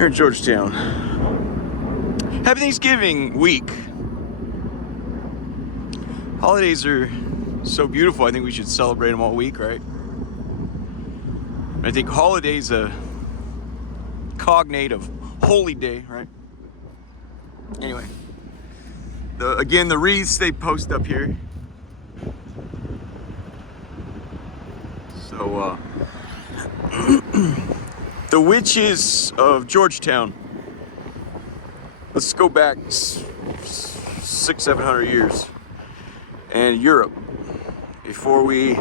Here in Georgetown. Happy Thanksgiving week. Holidays are so beautiful. I think we should celebrate them all week, right? I think holiday's a cognate of holy day, right? Anyway, again, the wreaths they post up here. So, the witches of Georgetown. Let's go back 600-700 years. And Europe, before we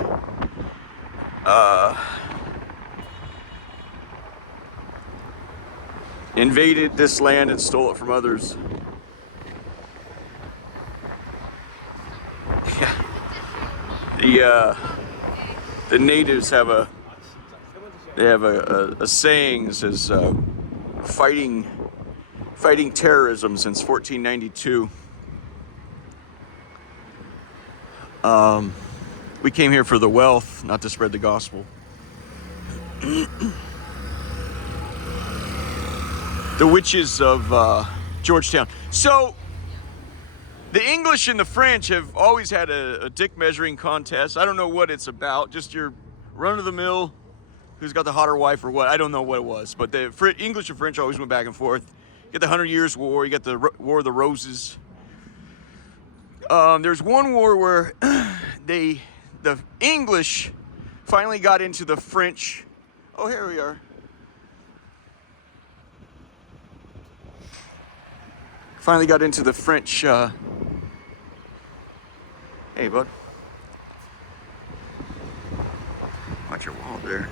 invaded this land and stole it from others. Yeah. The natives have a saying that says fighting terrorism since 1492. We came here for the wealth, not to spread the gospel. The witches of Georgetown. So, the English and the French have always had a dick measuring contest. I don't know what it's about, just your run-of-the-mill, who's got the hotter wife or what. I don't know what it was, but the English and French always went back and forth. You got the 100 Years' War, you got the War of the Roses. There's one war where the English finally got into the French. Oh, here we are. Finally got into the French. Hey, bud. Watch your wall there.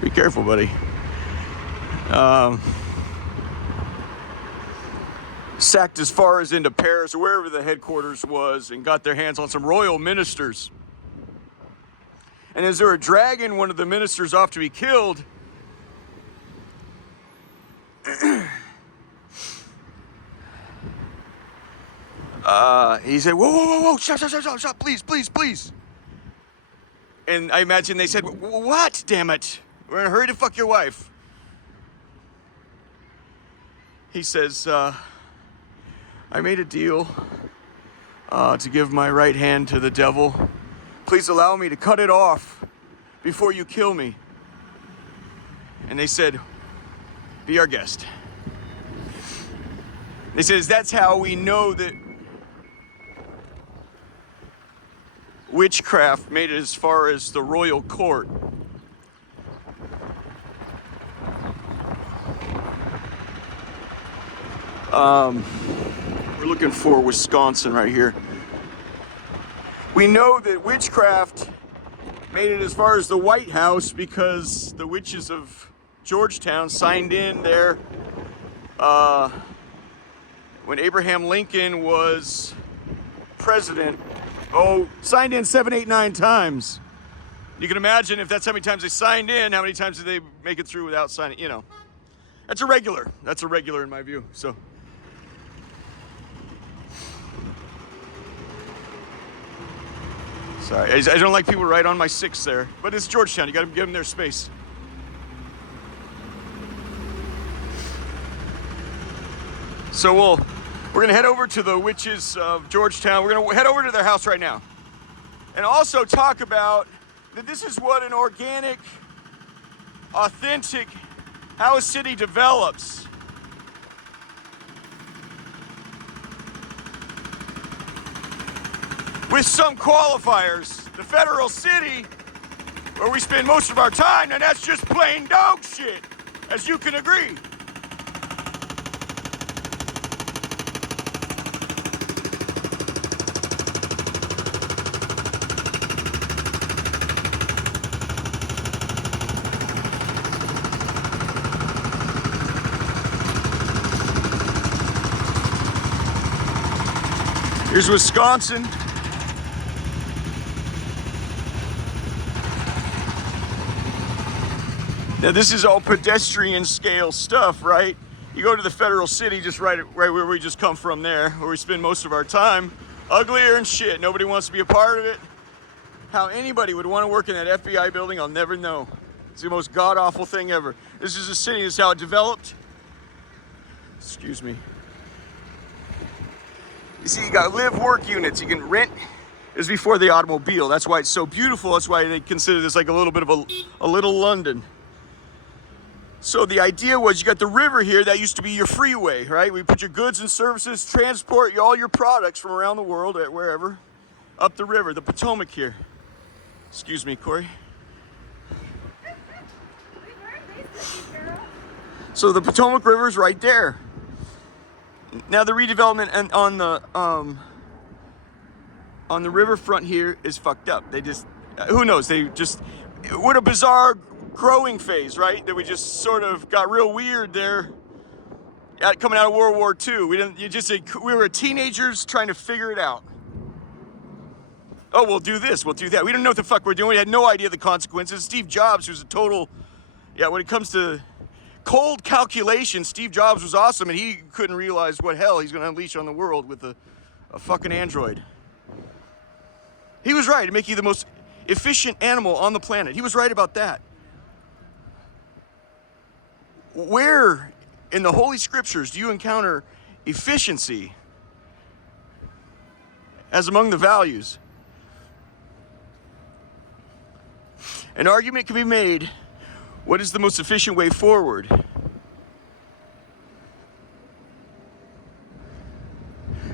Be careful, buddy. Sacked as far as into Paris or wherever the headquarters was and got their hands on some royal ministers. And as they were dragging one of the ministers off to be killed, he said, whoa, stop, please. And I imagine they said, what, damn it? We're in a hurry to fuck your wife. He says, I made a deal to give my right hand to the devil. Please allow me to cut it off before you kill me. And they said, be our guest. They says, that's how we know that witchcraft made it as far as the royal court. We're looking for Wisconsin right here. We know that witchcraft made it as far as the White House because the witches of Georgetown signed in there when Abraham Lincoln was president. Signed in 7, 8, 9 times. You can imagine if that's how many times they signed in, how many times did they make it through without signing, you know. That's a regular in my view, so. Sorry, I don't like people right on my 6 there, but it's Georgetown, you gotta give them their space. So we're gonna head over to the witches of Georgetown. We're gonna head over to their house right now. And also talk about that this is what an organic, authentic, how a city develops. With some qualifiers. The federal city, where we spend most of our time, and that's just plain dog shit, as you can agree. Here's Wisconsin. Now this is all pedestrian scale stuff, right? You go to the federal city, just right where we just come from there, where we spend most of our time. Uglier and shit, nobody wants to be a part of it. How anybody would want to work in that FBI building, I'll never know. It's the most god-awful thing ever. This is a city, this is how it developed. Excuse me. You see, you got live work units. You can rent. This is before the automobile. That's why it's so beautiful. That's why they consider this like a little bit of a little London. So the idea was you got the river here. That used to be your freeway, right? We put your goods and services, transport all your products from around the world, wherever, up the river, the Potomac here. Excuse me, Corey. So the Potomac River is right there. Now the redevelopment on the riverfront here is fucked up. They just, who knows? They just, what a bizarre growing phase, right? That we just sort of got real weird there. Coming out of World War II, we were teenagers trying to figure it out. Oh, we'll do this, we'll do that. We didn't know what the fuck we're doing. We had no idea the consequences. Steve Jobs, who's a total, when it comes to cold calculation, Steve Jobs was awesome, and he couldn't realize what hell he's going to unleash on the world with a fucking android. He was right to make you the most efficient animal on the planet. He was right about that. Where in the Holy Scriptures do you encounter efficiency as among the values? An argument can be made, what is the most efficient way forward?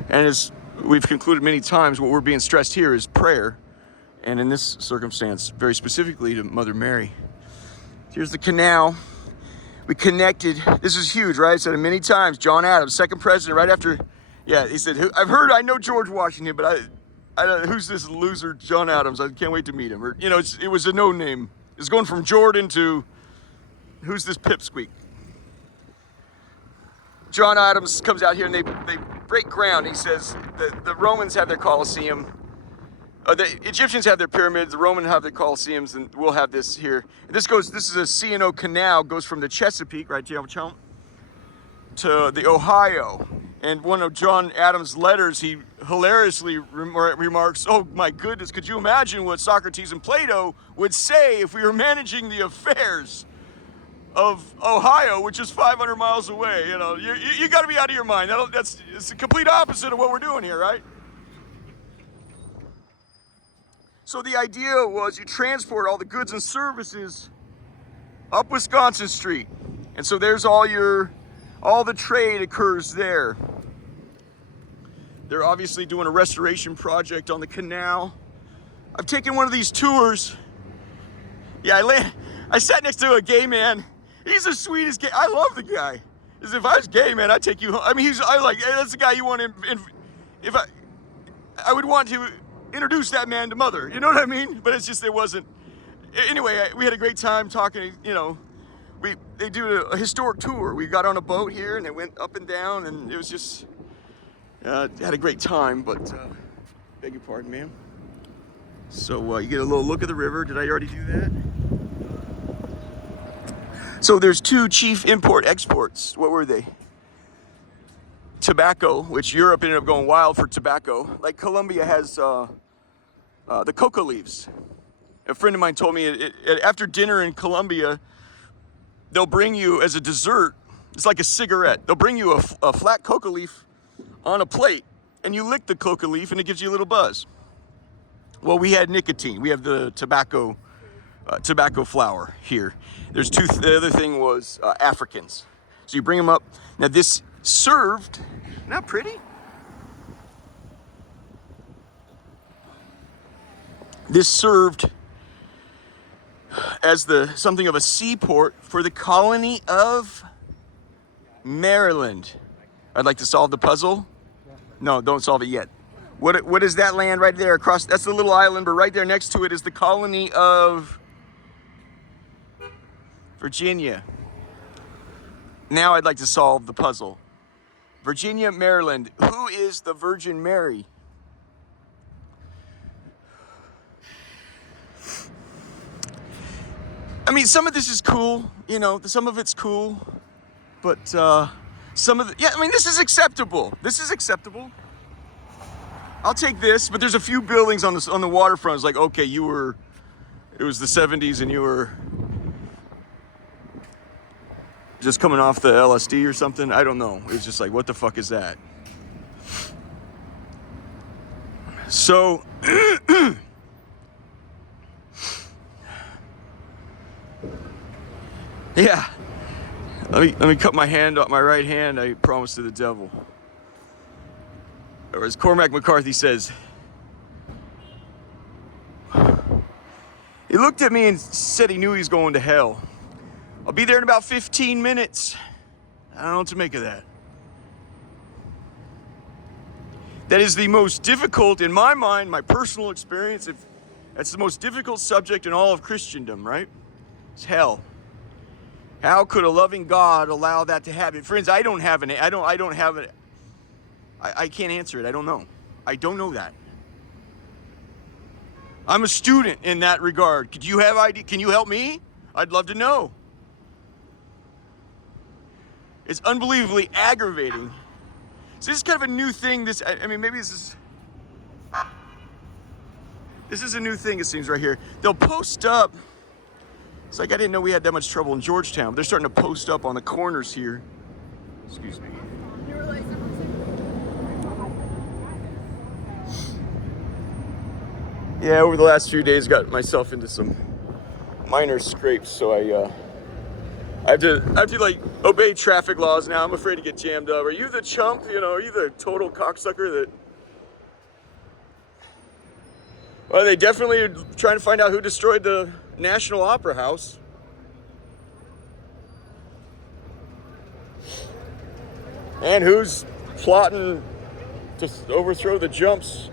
And as we've concluded many times, what we're being stressed here is prayer. And in this circumstance, very specifically to Mother Mary. Here's the canal. We connected. This is huge, right? I said it many times. John Adams, second president, right after, he said, I know George Washington, but I don't know, who's this loser John Adams? I can't wait to meet him. Or, it was a no name. It's going from Jordan to, who's this pipsqueak? John Adams comes out here and they break ground. He says the Romans have their Colosseum. The Egyptians have their pyramids, the Romans have their Colosseums, and we'll have this here. This is a C&O canal, goes from the Chesapeake, right, to the Ohio. And one of John Adams' letters, he hilariously remarks, oh my goodness, could you imagine what Socrates and Plato would say if we were managing the affairs of Ohio, which is 500 miles away? You got to be out of your mind. It's the complete opposite of what we're doing here, right? So the idea was you transport all the goods and services up Wisconsin Street. And so there's all the trade occurs there. They're obviously doing a restoration project on the canal. I've taken one of these tours. I sat next to a gay man. He's the sweetest gay. I love the guy. As if I was gay, man, I'd take you home. I mean, that's the guy you want if I would want to introduce that man to Mother, you know what I mean? But it's just, it wasn't. Anyway, we had a great time talking, they do a historic tour. We got on a boat here and they went up and down, and it was just, had a great time, but, beg your pardon, ma'am. So you get a little look at the river. Did I already do that? So there's two chief import-exports. What were they? Tobacco, which Europe ended up going wild for tobacco. Like Colombia has the coca leaves. A friend of mine told me after dinner in Colombia, they'll bring you as a dessert, it's like a cigarette. They'll bring you a flat coca leaf on a plate, and you lick the coca leaf and it gives you a little buzz. Well, we had nicotine. We have the tobacco flower here. The other thing was Africans. So you bring them up. Now this served, not pretty? This served as something of a seaport for the colony of Maryland. I'd like to solve the puzzle. No, don't solve it yet. What is that land right there across? That's the little island, but right there next to it is the colony of Virginia. Now I'd like to solve the puzzle. Virginia, Maryland. Who is the Virgin Mary? I mean, some of this is cool, some of it's cool, but some of this is acceptable. This is acceptable. I'll take this, but there's a few buildings on the waterfront. It's like, okay, it was the 70s and you were just coming off the LSD or something. I don't know. It's just like, what the fuck is that? So, yeah. Let me cut my hand off, my right hand. I promised to the devil. Or as Cormac McCarthy says, he looked at me and said he knew he was going to hell. I'll be there in about 15 minutes. I don't know what to make of that. That is the most difficult, in my mind, my personal experience. That's the most difficult subject in all of Christendom, right? It's hell. How could a loving God allow that to happen? Friends, I don't have it. I can't answer it. I don't know. I don't know that. I'm a student in that regard. Could you have idea? Can you help me? I'd love to know. It's unbelievably aggravating. So this is kind of a new thing. Maybe this is a new thing, it seems, right here. They'll post up. It's like I didn't know we had that much trouble in Georgetown. They're starting to post up on the corners here. Excuse me. Yeah, over the last few days, got myself into some minor scrapes, so I have to like obey traffic laws now. I'm afraid to get jammed up. Are you the chump? Are you the total cocksucker that? Well, they definitely are trying to find out who destroyed the National Opera House. And who's plotting to overthrow the jumps.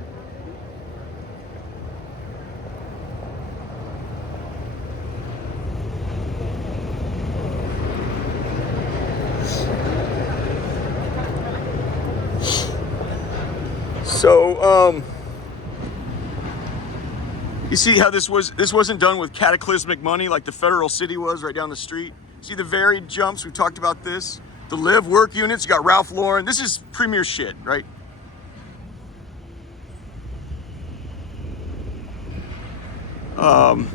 So, you see how this wasn't done with cataclysmic money like the Federal City was right down the street? See the varied jumps? We've talked about this. The live work units, you got Ralph Lauren. This is premier shit, right? I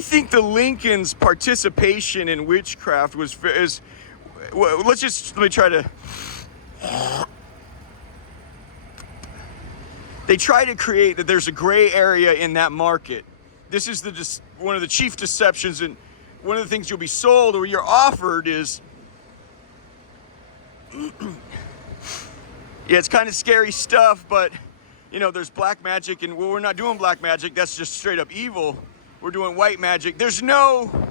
think the Lincolns' participation in witchcraft let me try to. They try to create that there's a gray area in that market. This is one of the chief deceptions, and one of the things you'll be sold or you're offered is, yeah, it's kind of scary stuff, but there's black magic, and we're not doing black magic. That's just straight up evil. We're doing white magic. There's no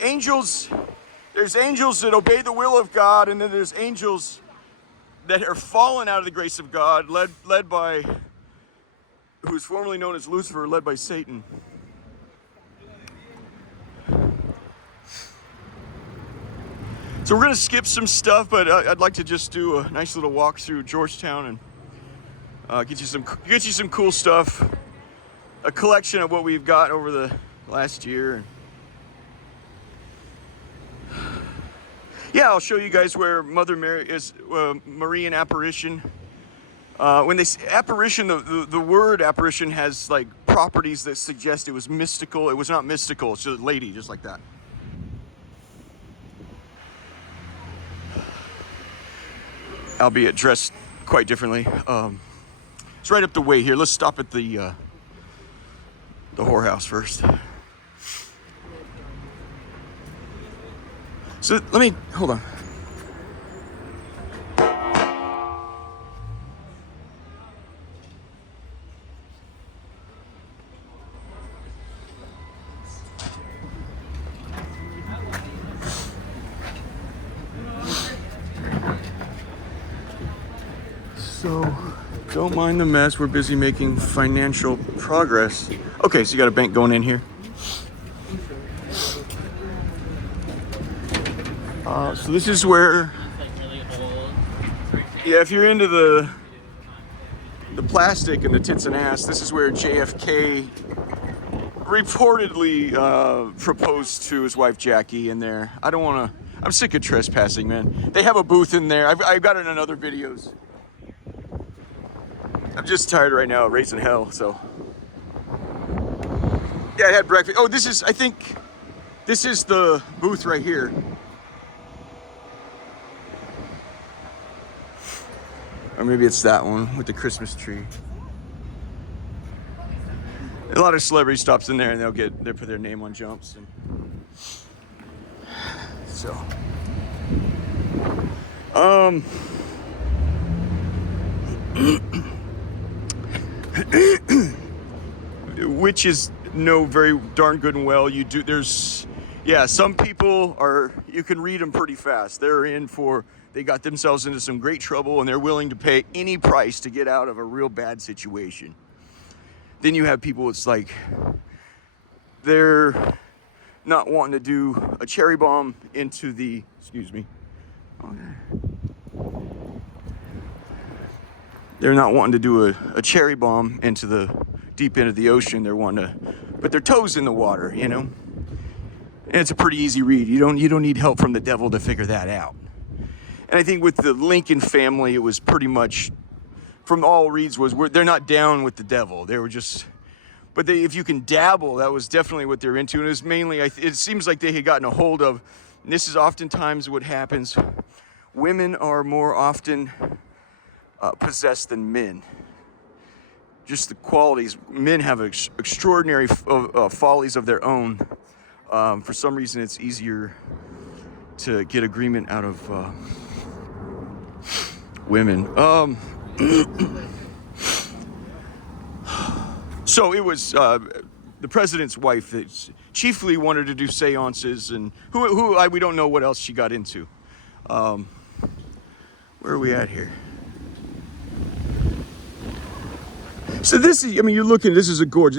angels. There's angels that obey the will of God, and then there's angels that are fallen out of the grace of God, led by, who was formerly known as Lucifer, led by Satan. So we're going to skip some stuff, but I'd like to just do a nice little walk through Georgetown and get you some cool stuff, a collection of what we've got over the last year. Yeah, I'll show you guys where Mother Mary is, Marian apparition. When they say apparition, the word apparition has like properties that suggest it was mystical. It was not mystical. It's just a lady, just like that. Albeit dressed quite differently. It's right up the way here. Let's stop at the whorehouse first. So hold on. So, don't mind the mess. We're busy making financial progress. Okay, so you got a bank going in here. So this is where, yeah, if you're into the plastic and the tits and ass, this is where JFK reportedly proposed to his wife Jackie in there. I'm sick of trespassing, man. They have a booth in there. I've got it in other videos. I'm just tired right now of raising hell, so. Yeah, I had breakfast. Oh, this This is the booth right here. Or maybe it's that one with the Christmas tree. A lot of celebrities stops in there and they put their name on jumps. And so, witches know very darn good and well. Some people you can read them pretty fast. They got themselves into some great trouble and they're willing to pay any price to get out of a real bad situation. Then you have people, it's like, they're not wanting to do a cherry bomb into the, excuse me. They're not wanting to do a cherry bomb into the deep end of the ocean. They're wanting to put their toes in the water, you know? And it's a pretty easy read. You don't need help from the devil to figure that out. And I think with the Lincoln family, it was pretty much, from all reads, they're not down with the devil. They were just, if you can dabble, that was definitely what they're into. And it was mainly, it seems like they had gotten a hold of, and this is oftentimes what happens, women are more often possessed than men. Just the qualities, men have extraordinary follies of their own. For some reason, it's easier to get agreement out of women. So it was the president's wife that chiefly wanted to do seances, and we don't know what else she got into. Where are we at here? So this is, you're looking, this is a gorge.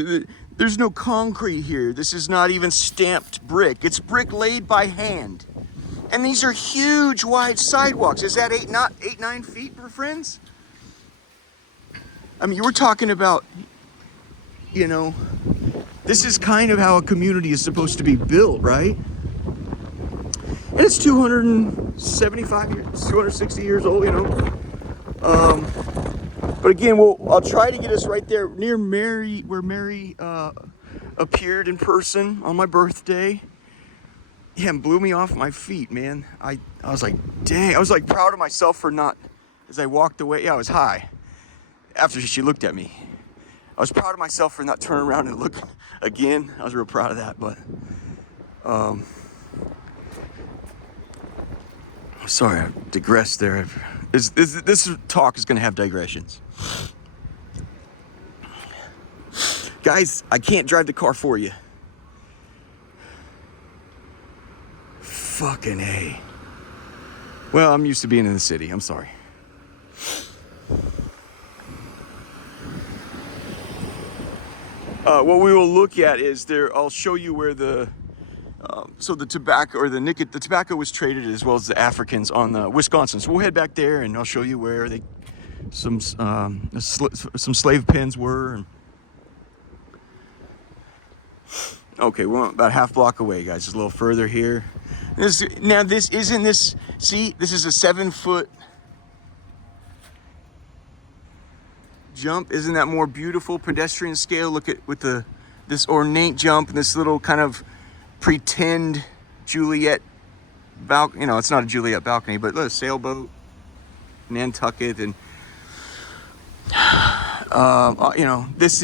There's no concrete here. This is not even stamped brick. It's brick laid by hand. And these are huge, wide sidewalks. Is that 9 feet, my friends? You were talking about, this is kind of how a community is supposed to be built, right? And it's 275 years, 260 years old, But again, I'll try to get us right there near Mary, where Mary appeared in person on my birthday. Yeah, and blew me off my feet, man. I was like, dang. I was like proud of myself for not, as I walked away. Yeah, I was high. After she looked at me, I was proud of myself for not turning around and look again. I was real proud of that, but sorry, I digressed there. This talk is going to have digressions. Guys, I can't drive the car for you. Fucking A. Well, I'm used to being in the city. I'm sorry. What we will look at is I'll show you where the tobacco or the tobacco was traded, as well as the Africans on Wisconsin. So we'll head back there, and I'll show you where some slave pens were. Okay, we're about half block away, guys. Just a little further here. This is a 7-foot jump. Isn't that more beautiful? Pedestrian scale. Look at this ornate jump and this little kind of pretend Juliet balcony. It's not a Juliet balcony, but look, a sailboat, Nantucket, and this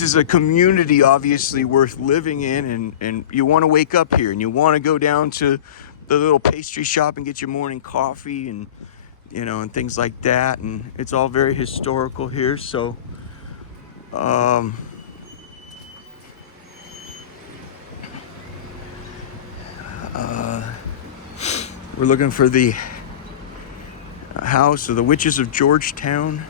is a community obviously worth living in, and you want to wake up here and you want to go down to the little pastry shop and get your morning coffee and and things like that, and it's all very historical here. So we're looking for the house of the Witches of Georgetown.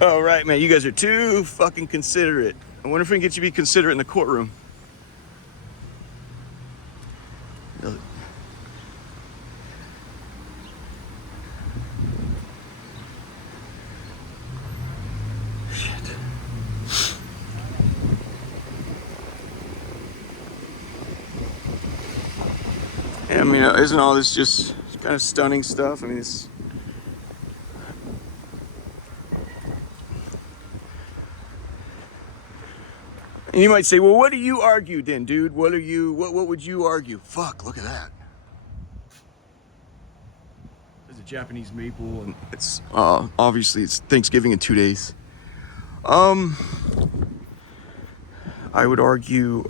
All right, man, you guys are too fucking considerate. I wonder if we can get you to be considerate in the courtroom. Shit. Isn't all this just kind of stunning stuff? It's And you might say, well, what do you argue then, dude? What would you argue? Fuck, look at that. There's a Japanese maple, and it's obviously it's Thanksgiving in 2 days. I would argue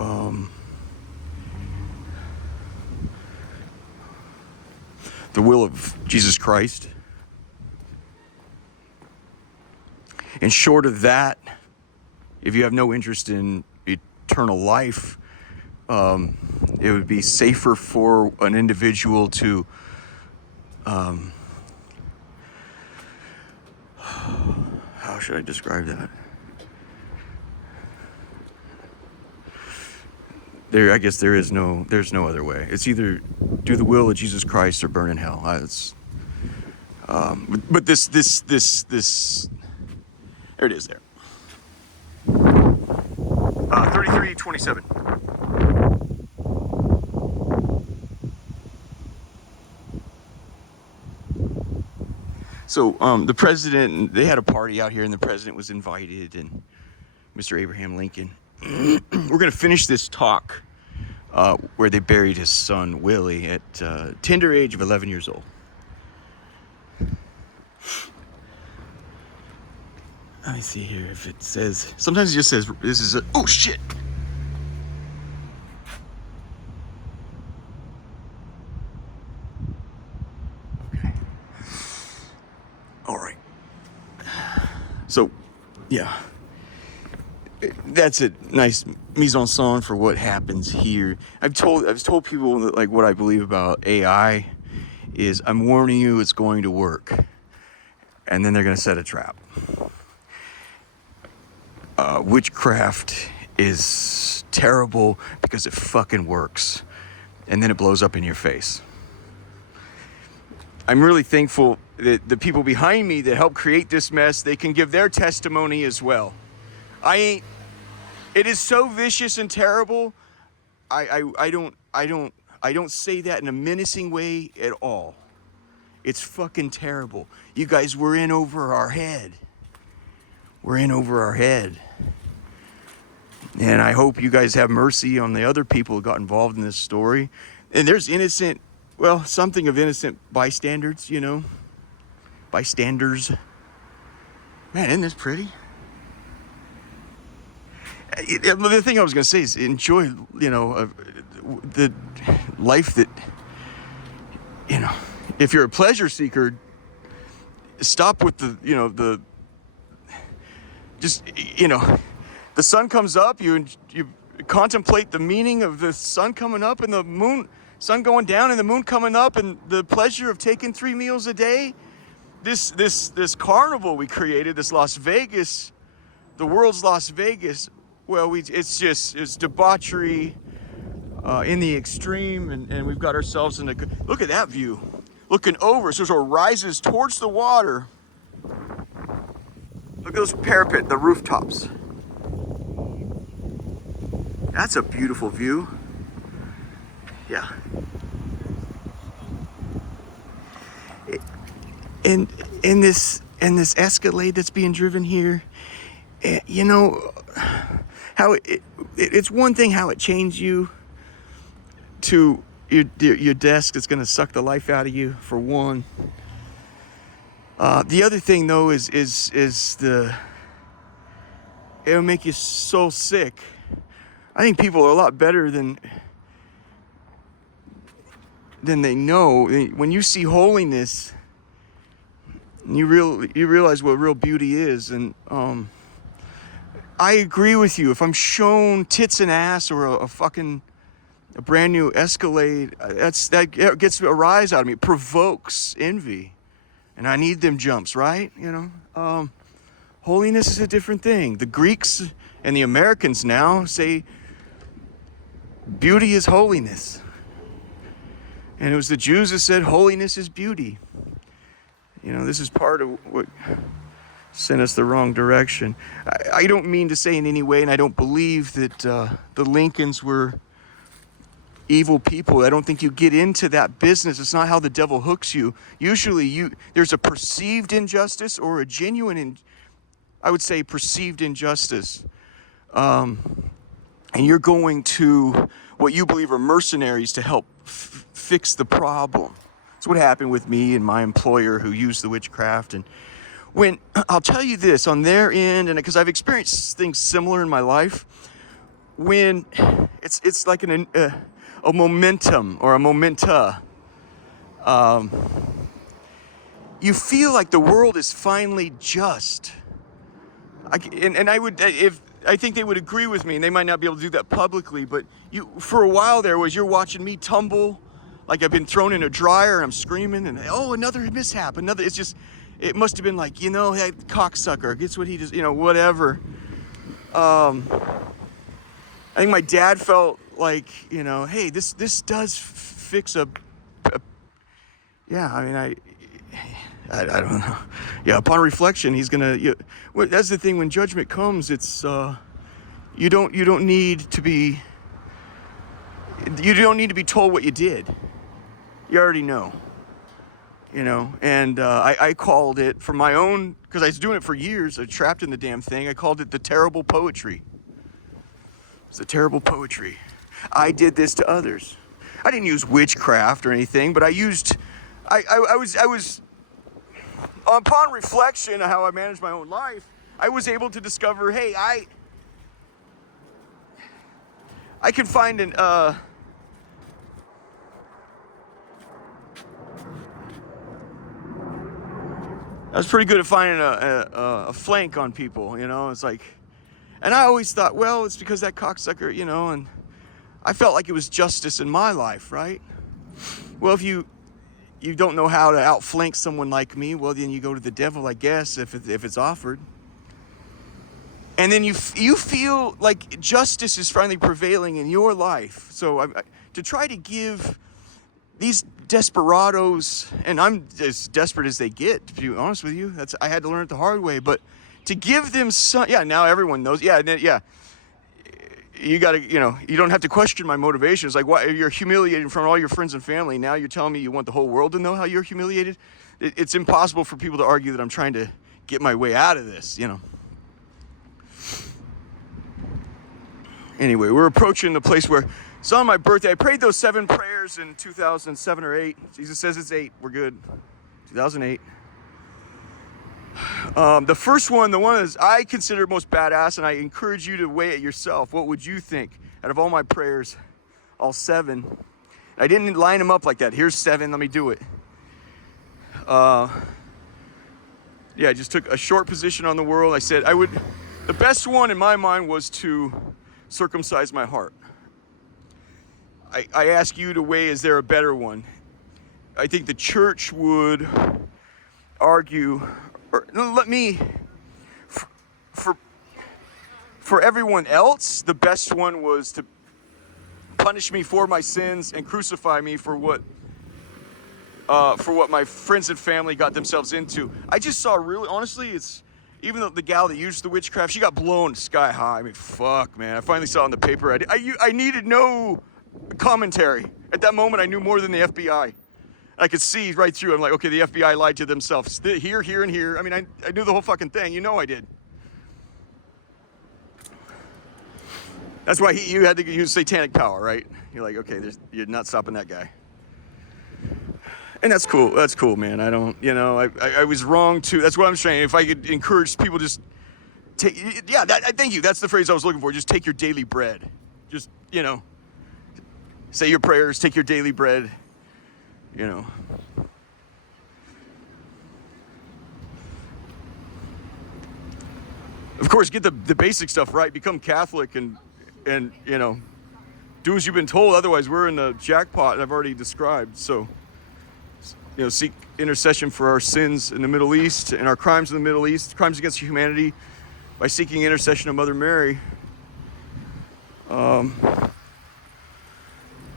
the will of Jesus Christ. And short of that, if you have no interest in eternal life, it would be safer for an individual to how should I describe that? I guess there's no other way. It's either do the will of Jesus Christ or burn in hell. But this, there it is there. 3327. So the president, they had a party out here, and the president was invited, and Mr. Abraham Lincoln. We're gonna finish this talk where they buried his son Willie at tender age of 11 years old. Let me see here if it says. Sometimes it just says this is a. Oh shit! Okay. All right. So, yeah. That's a nice mise en scène for what happens here. I've told people that, like, what I believe about AI is I'm warning you it's going to work, and then they're going to set a trap. Witchcraft is terrible because it fucking works, and then it blows up in your face. I'm really thankful that the people behind me that helped create this mess, they can give their testimony as well. It is so vicious and terrible. I don't say that in a menacing way at all. It's fucking terrible. You guys, we're in over our head. We're in over our head. And I hope you guys have mercy on the other people who got involved in this story. And there's something of innocent bystanders, you know. Bystanders. Man, isn't this pretty? The thing I was going to say is enjoy, the life that, if you're a pleasure seeker, stop with the sun comes up, you contemplate the meaning of the sun coming up and the sun going down and the moon coming up, and the pleasure of taking 3 meals a day. This carnival we created, this Las Vegas, the world's Las Vegas. Well, it's debauchery in the extreme, and we've got ourselves in look at that view, looking over, so it rises towards the water. Look at those parapet, the rooftops. That's a beautiful view. Yeah. And this Escalade that's being driven here, how it's one thing how it chains you to your desk that's going to suck the life out of you, for one. The other thing though is it'll make you so sick. I think people are a lot better than they know. When you see holiness, you realize what real beauty is. And I agree with you. If I'm shown tits and ass or a brand new Escalade, that gets a rise out of me. It provokes envy, and I need them jumps, right? Holiness is a different thing. The Greeks and the Americans now say beauty is holiness, and it was the Jews that said holiness is beauty. This is part of what sent us the wrong direction. I don't mean to say in any way, and I don't believe that the Lincolns were evil people. I don't think you get into that business. It's not how the devil hooks you. Usually there's a perceived injustice or a genuine, I would say perceived injustice. and you're going to what you believe are mercenaries to help fix the problem. That's what happened with me and my employer who used the witchcraft. And when, I'll tell you this, on their end, and because I've experienced things similar in my life, when it's like a momentum or a momenta, you feel like the world is finally just. I think they would agree with me, and they might not be able to do that publicly, but for a while there was you're watching me tumble, like I've been thrown in a dryer and I'm screaming, and another mishap, it must have been like, that cocksucker gets what he does, whatever. I think my dad felt like, hey, this does fix I don't know. Yeah, upon reflection, he's gonna. That's the thing. When judgment comes, it's you don't need to be told what you did. You already know. And I called it for my own, because I was doing it for years. I was trapped in the damn thing. I called it the terrible poetry. It's the terrible poetry. I did this to others. I didn't use witchcraft or anything, but I was. Upon reflection of how I managed my own life, I was able to discover, hey, I can find I was pretty good at finding a flank on people, it's like, and I always thought, well, it's because that cocksucker, and I felt like it was justice in my life, right? Well, if you don't know how to outflank someone like me, well, then you go to the devil, I guess, if it's offered. And then you feel like justice is finally prevailing in your life. So to try to give these desperados, and I'm as desperate as they get, to be honest with you. I had to learn it the hard way, but to give them now everyone knows, you got to, you don't have to question my motivations. Like, why you're humiliated in front of all your friends and family. Now you're telling me you want the whole world to know how you're humiliated. It's impossible for people to argue that I'm trying to get my way out of this, Anyway, we're approaching the place where it's on my birthday. I prayed those 7 prayers in 2007 or 8. Jesus says it's 8. We're good. 2008. The first one, the one that I consider most badass, and I encourage you to weigh it yourself. What would you think out of all my prayers, all 7? I didn't line them up like that. Here's 7, let me do it. I just took a short position on the world. I said the best one in my mind was to circumcise my heart. I ask you to weigh, is there a better one? I think the church would argue, or let me, for everyone else, the best one was to punish me for my sins and crucify me for what my friends and family got themselves into. I just saw honestly, it's, even though the gal that used the witchcraft, she got blown sky high. I mean, fuck, man. I finally saw it in the paper. I needed no commentary. At that moment, I knew more than the FBI. I could see right through. I'm like, okay, the FBI lied to themselves. Here, here, and here. I mean, I knew the whole fucking thing. I did. That's why you had to use satanic power, right? You're like, okay, you're not stopping that guy. And that's cool. That's cool, man. I don't, I was wrong too. That's what I'm saying. If I could encourage people, just take, thank you. That's the phrase I was looking for. Just take your daily bread. Just, say your prayers, take your daily bread, Of course, get the basic stuff right. Become Catholic and do as you've been told. Otherwise, we're in the jackpot I've already described. So, seek intercession for our sins in the Middle East and our crimes in the Middle East, crimes against humanity, by seeking intercession of Mother Mary. And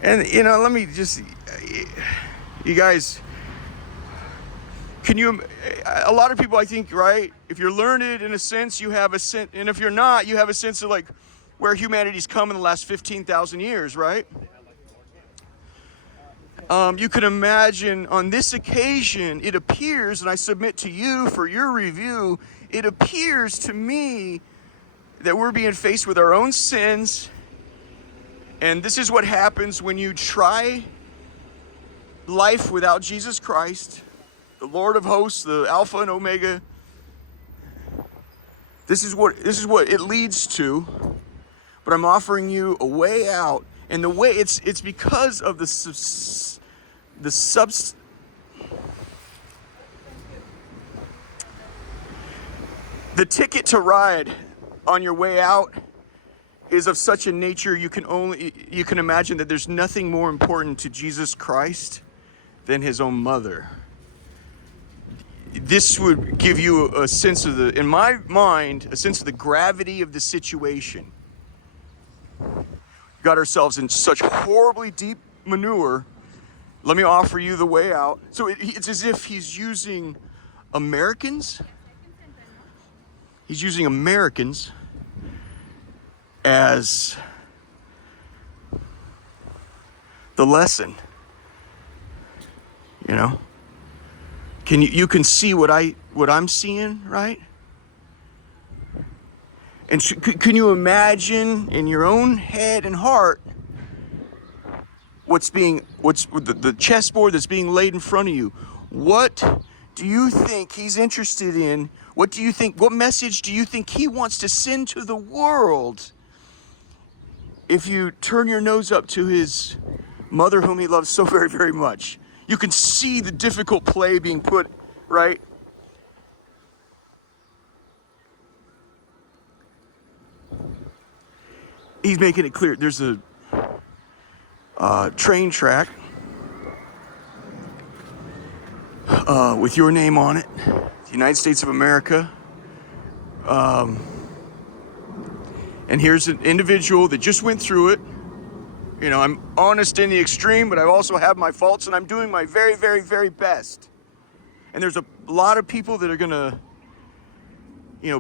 let me just, you guys, a lot of people, I think, right? If you're learned, in a sense, you have a sense, and if you're not, you have a sense of like where humanity's come in the last 15,000 years, right? You can imagine on this occasion, it appears, and I submit to you for your review, it appears to me that we're being faced with our own sins And this is what happens when you try life without Jesus Christ, the Lord of hosts, the Alpha and Omega. This is what it leads to. But I'm offering you a way out, and the way it's because of the ticket to ride on your way out is of such a nature you can imagine that there's nothing more important to Jesus Christ than his own mother. This would give you a sense of in my mind, a sense of the gravity of the situation. Got ourselves in such horribly deep manure. Let me offer you the way out. So it's as if he's using Americans. He's using Americans as the lesson. You know? You can see what I'm seeing, right? And can you imagine in your own head and heart what's the chessboard that's being laid in front of you? What do you think he's interested in? What message do you think he wants to send to the world if you turn your nose up to his mother whom he loves so very, very much? You can see the difficult play being put, right? He's making it clear. There's a train track with your name on it, the United States of America. And here's an individual that just went through it. You know, I'm honest in the extreme, but I also have my faults, and I'm doing my very, very, very best. And there's a lot of people that are gonna,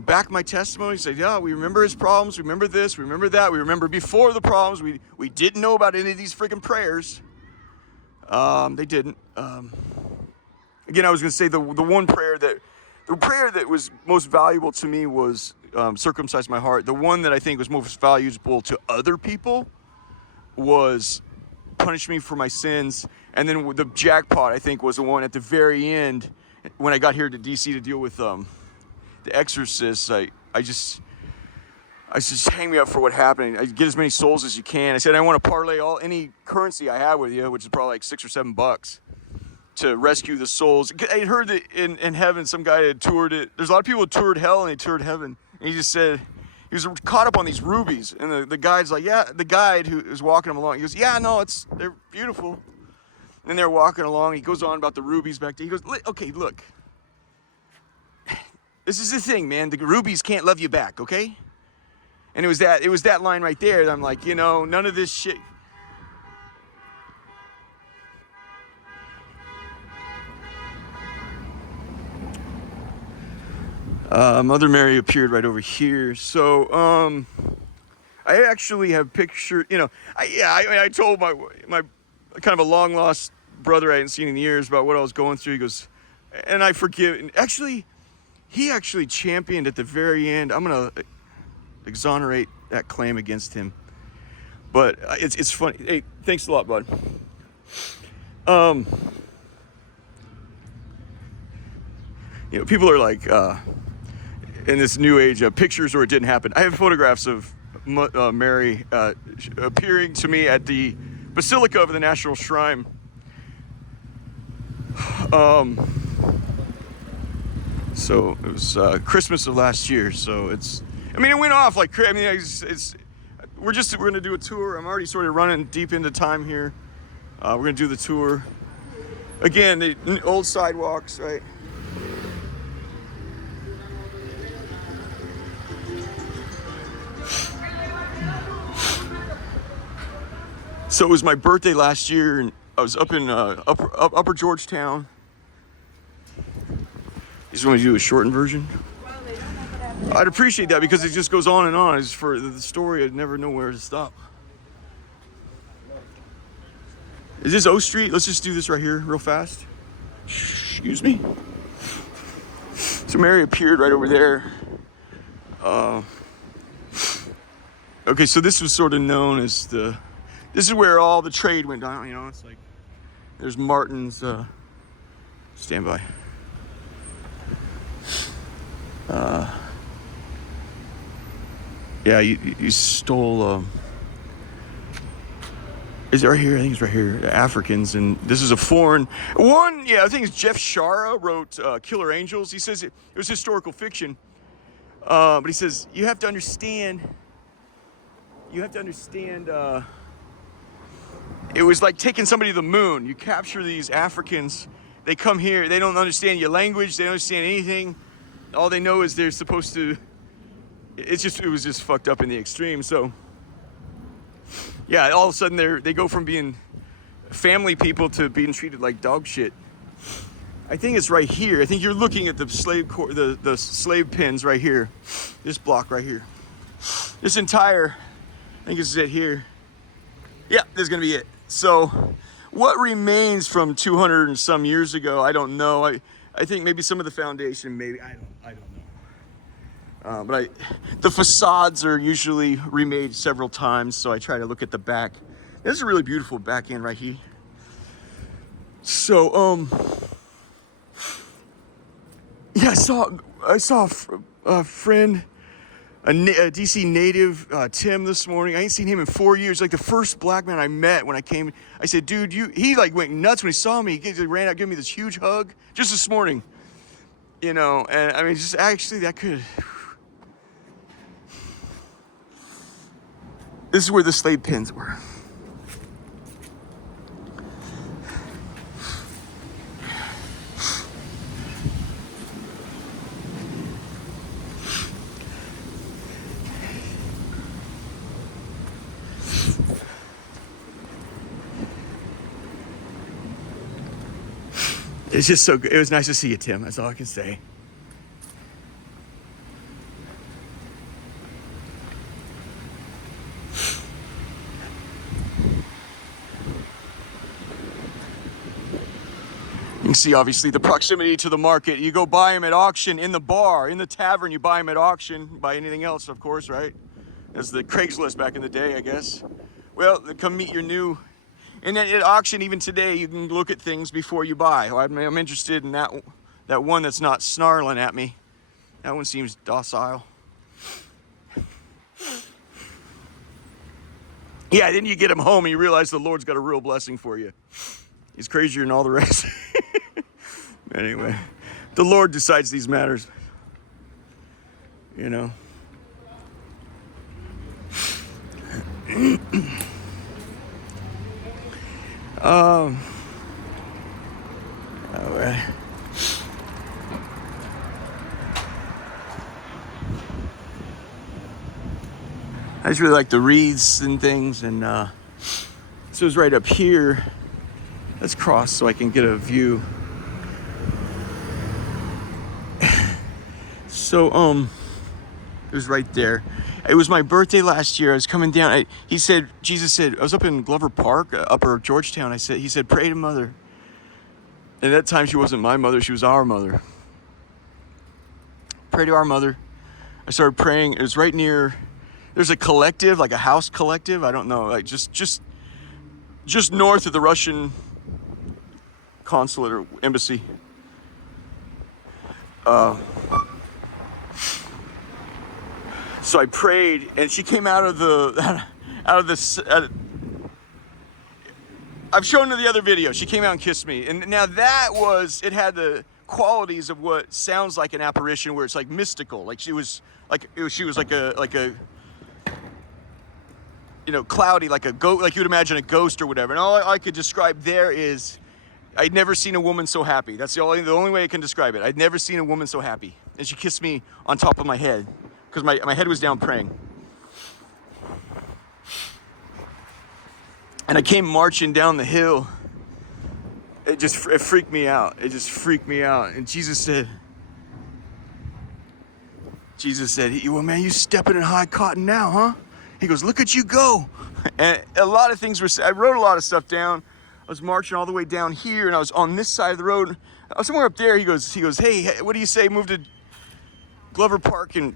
back my testimony, say, yeah, we remember his problems, we remember this, we remember that, we remember before the problems, we didn't know about any of these freaking prayers. They didn't. Again, I was gonna say the prayer that was most valuable to me was circumcise my heart. The one that I think was most valuable to other people was punish me for my sins. And then the jackpot, I think, was the one at the very end when I got here to DC to deal with The Exorcist. I just hang me up for what happened. I get as many souls as you can. I said I want to parlay any currency I have with you, which is probably like $6 or $7, to rescue the souls. I heard that in heaven some guy had toured it. There's a lot of people who toured hell and they toured heaven. And he just said he was caught up on these rubies, and the guide's like, yeah, the guide who is walking him along, he goes, yeah, no, they're beautiful. And they're walking along. He goes on about the rubies back there. He goes, okay, look. This is the thing, man. The rubies can't love you back, okay? And it was that line right there that I'm like, none of this shit. Mother Mary appeared right over here. So, I actually have picture. I told my kind of a long lost brother I hadn't seen in years about what I was going through. He goes, and I forgive. And actually, he actually championed at the very end. I'm gonna exonerate that claim against him. But it's funny. Hey, thanks a lot, bud. People are like, in this new age, pictures or it didn't happen. I have photographs of Mary appearing to me at the Basilica of the National Shrine. So it was Christmas of last year. So it went off like crazy. We're gonna do a tour. I'm already sort of running deep into time here. We're gonna do the tour again. The old sidewalks, right? So it was my birthday last year, and I was up in upper Georgetown. You just want me to do a shortened version? I'd appreciate that because it just goes on and on. It's for the story, I'd never know where to stop. Is this O Street? Let's just do this right here real fast. Excuse me. So Mary appeared right over there. Okay, so this was sort of known as This is where all the trade went down. You know, it's like there's Martin's. Stand by. Yeah, you stole. Is it right here? I think it's right here. Africans, and this is a foreign one. Yeah, I think it's Jeff Shara wrote Killer Angels. He says it was historical fiction, but he says you have to understand. It was like taking somebody to the moon. You capture these Africans. They come here. They don't understand your language. They don't understand anything. All they know is they're supposed to. It was just fucked up in the extreme. So, yeah, all of a sudden they go from being family people to being treated like dog shit. I think it's right here. I think you're looking at the slave pens right here. This block right here. This entire, I think this is it here. Yeah, this is gonna be it. So, what remains from 200 and some years ago? I don't know. I think maybe some of the foundation. Maybe I don't know. But the facades are usually remade several times, so I try to look at the back. This is a really beautiful back end right here. So, yeah, I saw a friend, a DC native, Tim, this morning. I ain't seen him in 4 years. Like the first black man I met when I came. I said, dude, he like went nuts when he saw me. He ran out, gave me this huge hug just this morning. You know, and I mean, just actually that could. This is where the slave pens were. It's just so good. It was nice to see you, Tim. That's all I can say. You can see, obviously, the proximity to the market. You go buy them at auction in the bar, in the tavern. You buy them at auction. Buy anything else, of course, right? That's the Craigslist back in the day, I guess. Well, come meet your new. And at auction, even today, you can look at things before you buy. I'm interested in that one that's not snarling at me. That one seems docile. Yeah, then you get him home and you realize the Lord's got a real blessing for you. He's crazier than all the rest. Anyway, the Lord decides these matters. You know. All right. I just really like the wreaths and things, and so it's right up here. Let's cross so I can get a view. So it was right there. It was my birthday last year. I was coming down. Jesus said, I was up in Glover Park, upper Georgetown. He said, pray to Mother. And at that time, she wasn't my mother. She was our mother. Pray to our mother. I started praying. It was right near, there's a collective, like a house collective. I don't know, like just north of the Russian consulate or embassy. So I prayed, and she came out of I've shown her the other video. She came out and kissed me, and now it had the qualities of what sounds like an apparition, where it's like mystical, like she was like a cloudy, like a ghost, like you would imagine a ghost or whatever. And all I could describe there is, I'd never seen a woman so happy. That's the only way I can describe it. I'd never seen a woman so happy. And she kissed me on top of my head, because my head was down praying. And I came marching down the hill. It freaked me out. It just freaked me out. And Jesus said, well, man, you stepping in high cotton now, huh? He goes, look at you go. And a lot of things I wrote a lot of stuff down. I was marching all the way down here, and I was on this side of the road. I was somewhere up there. He goes, hey, what do you say? Move to Glover Park and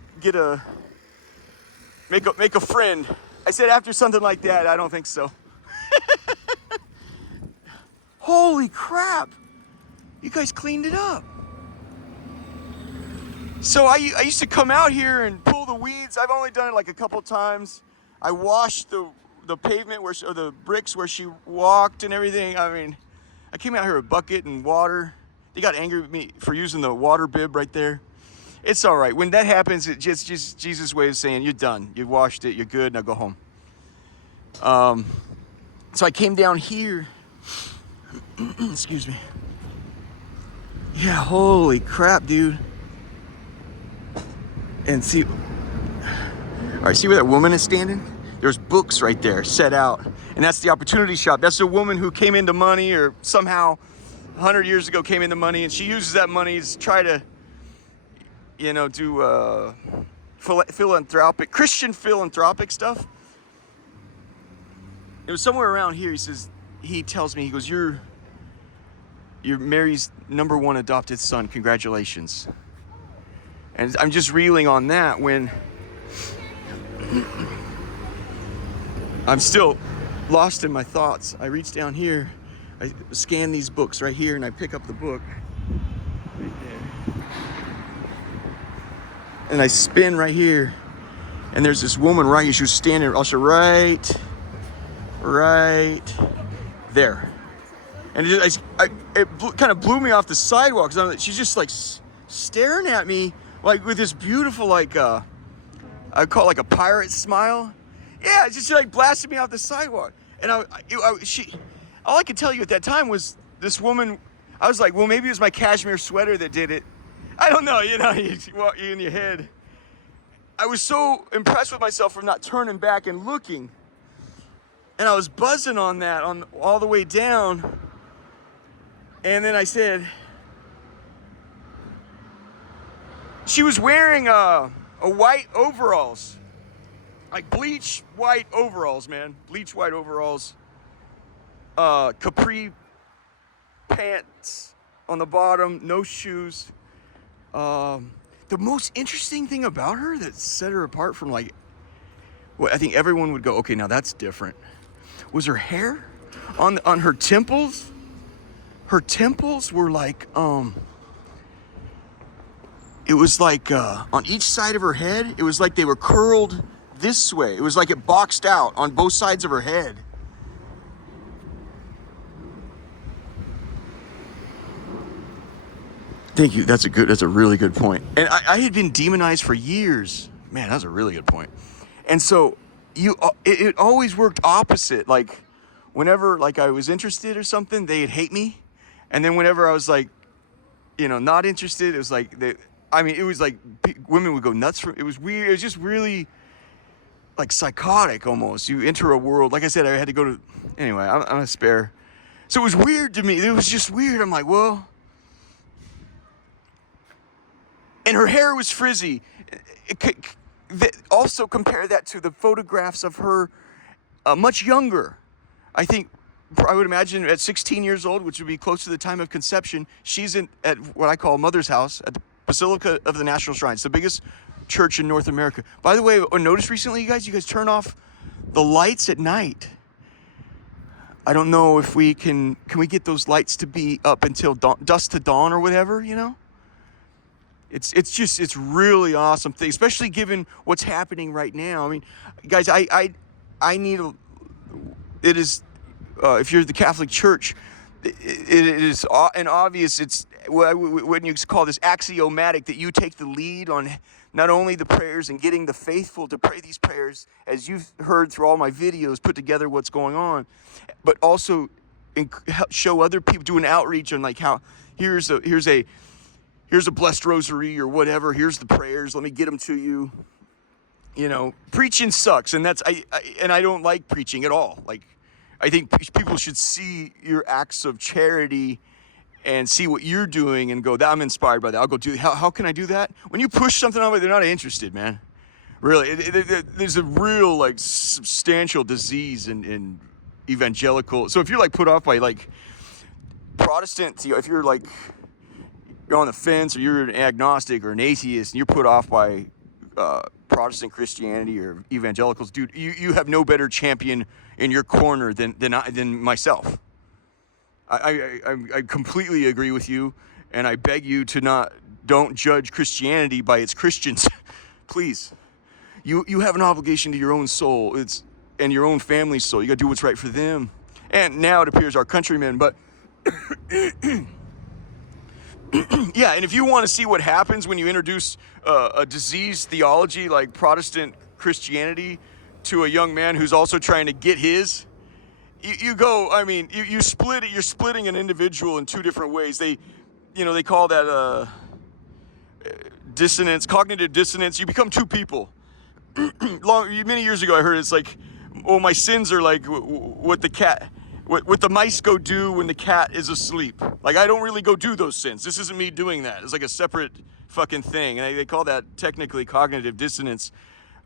make a friend. I said, after something like that, I don't think so. holy crap, you guys cleaned it up. So I used to come out here and pull the weeds. I've only done it like a couple times. I washed the pavement or the bricks where she walked and everything. I mean, I came out here with a bucket and water. They got angry with me for using the water bib right there. It's all right. When that happens, it's just Jesus' way of saying, you're done. You washed it. You're good. Now go home. So I came down here. Excuse me. Yeah, holy crap, dude. And see, all right, see where that woman is standing? There's books right there set out. And that's the opportunity shop. That's a woman who came into money, or somehow 100 years ago came into money, and she uses that money to try to, you know, do philanthropic, Christian philanthropic stuff. It was somewhere around here. He tells me, he goes, you're Mary's #1 adopted son. Congratulations. And I'm just reeling on that when I'm still lost in my thoughts. I reach down here, I scan these books right here, and I pick up the book right there. And I spin right here, and there's this woman right here. She was standing also right there. And it kind of blew me off the sidewalk. She's just like staring at me, like with this beautiful, like, I call it like a pirate smile. Yeah, it's just like blasted me off the sidewalk. And all I could tell you at that time was this woman. I was like, well, maybe it was my cashmere sweater that did it. I don't know, you in your head. I was so impressed with myself for not turning back and looking. And I was buzzing on that all the way down. And then I said, she was wearing a white overalls, like bleach white overalls, man. Bleach white overalls, capri pants on the bottom, no shoes. The most interesting thing about her that set her apart from like, well, I think everyone would go, okay, now that's different, was her hair on her temples. Her temples were like, it was like on each side of her head, it was like they were curled this way. It was like it boxed out on both sides of her head. Thank you. That's a really good point. And I had been demonized for years. Man, that's a really good point. And so it always worked opposite. Like whenever like I was interested or something, they'd hate me. And then whenever I was like, not interested, it was like it was like women would go nuts for it. Was weird. It was just really like psychotic almost. You enter a world. Like I said, I had to go to. Anyway, I'm a spare. So it was weird to me. It was just weird. I'm like, well. And her hair was frizzy. Also compare that to the photographs of her much younger. I would imagine at 16 years old, which would be close to the time of conception, she's at what I call Mother's House at the Basilica of the National Shrine. It's the biggest church in North America. By the way, I noticed recently, you guys turn off the lights at night. I don't know if can we get those lights to be up until dusk to dawn or whatever, It's really awesome thing, especially given what's happening right now. I mean, guys, I need it is, if you're the Catholic Church, it is an obvious, it's what you call this axiomatic, that you take the lead on not only the prayers and getting the faithful to pray these prayers, as you've heard through all my videos, put together what's going on, but also show other people, do an outreach on like how here's a blessed rosary or whatever. Here's the prayers. Let me get them to you. Preaching sucks, and I don't like preaching at all. Like, I think people should see your acts of charity and see what you're doing and go, I'm inspired by that. I'll go do. How can I do that? When you push something on, they're not interested, man. Really, there's a real like substantial disease in evangelical. So if you're like put off by like Protestant, if you're like you're on the fence, or you're an agnostic or an atheist, and you're put off by Protestant Christianity or evangelicals, dude, you have no better champion in your corner than myself. I completely agree with you, and I beg you to don't judge Christianity by its Christians. Please. You have an obligation to your own soul. And your own family's soul. You got to do what's right for them. And now it appears our countrymen, but yeah, and if you want to see what happens when you introduce a diseased theology like Protestant Christianity to a young man who's also trying to get his, you split it. You're splitting an individual in two different ways. They call that dissonance, cognitive dissonance. You become two people. Many years ago, I heard it's like, oh, my sins are like what the mice go do when the cat is asleep. Like, I don't really go do those sins. This isn't me doing that. It's like a separate fucking thing. And they call that technically cognitive dissonance.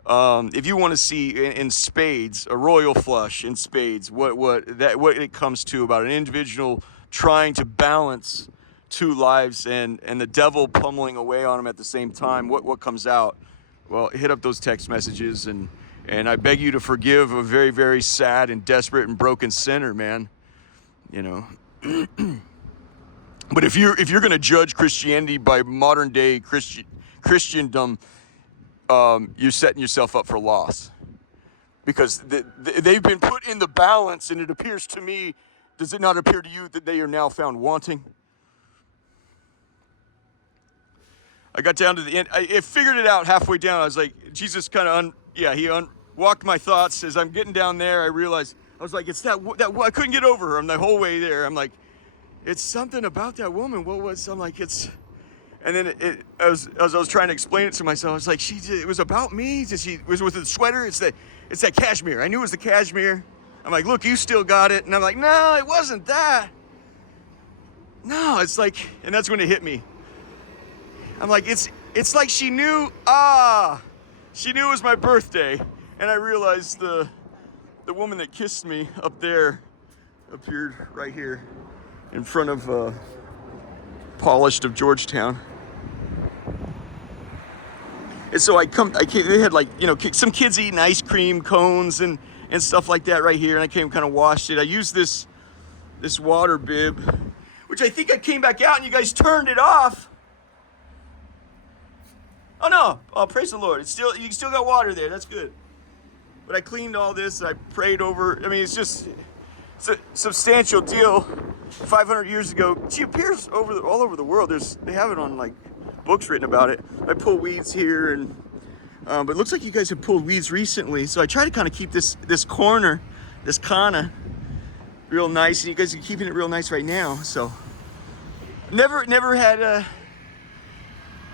If you want to see in spades, a royal flush in spades, what it comes to about an individual trying to balance two lives and the devil pummeling away on them at the same time, what comes out? Well, hit up those text messages, and I beg you to forgive a very, very sad and desperate and broken sinner, man. You know. But if you're going to judge Christianity by modern day Christendom, you're setting yourself up for loss, because they've been put in the balance, and it appears to me, does it not appear to you that they are now found wanting? I got down to the end. I figured it out halfway down. I was like, Jesus kind of walked my thoughts. As I'm getting down there, I realized, I was like, it's that I couldn't get over her. I'm the whole way there. I'm like, it's something about that woman. I'm like, it's, and then as I was trying to explain it to myself, I was like, it was about me. She was with the sweater. It's that cashmere. I knew it was the cashmere. I'm like, look, you still got it. And I'm like, no, it wasn't that. No, it's like, and that's when it hit me. I'm like, it's like she knew it was my birthday. And I realized the woman that kissed me up there appeared right here in front of Polished of Georgetown. And so they had, like, some kids eating ice cream cones and stuff like that right here. And I came kind of washed it. I used this water bib, which I think I came back out and you guys turned it off. Oh no! Oh, praise the Lord! You still got water there. That's good. But I cleaned all this. I prayed over. I mean, it's a substantial deal. 500 years ago, she appears all over the world. They have it on, like, books written about it. I pull weeds here, and but it looks like you guys have pulled weeds recently. So I try to kind of keep this corner, this kana, real nice. And you guys are keeping it real nice right now. So never had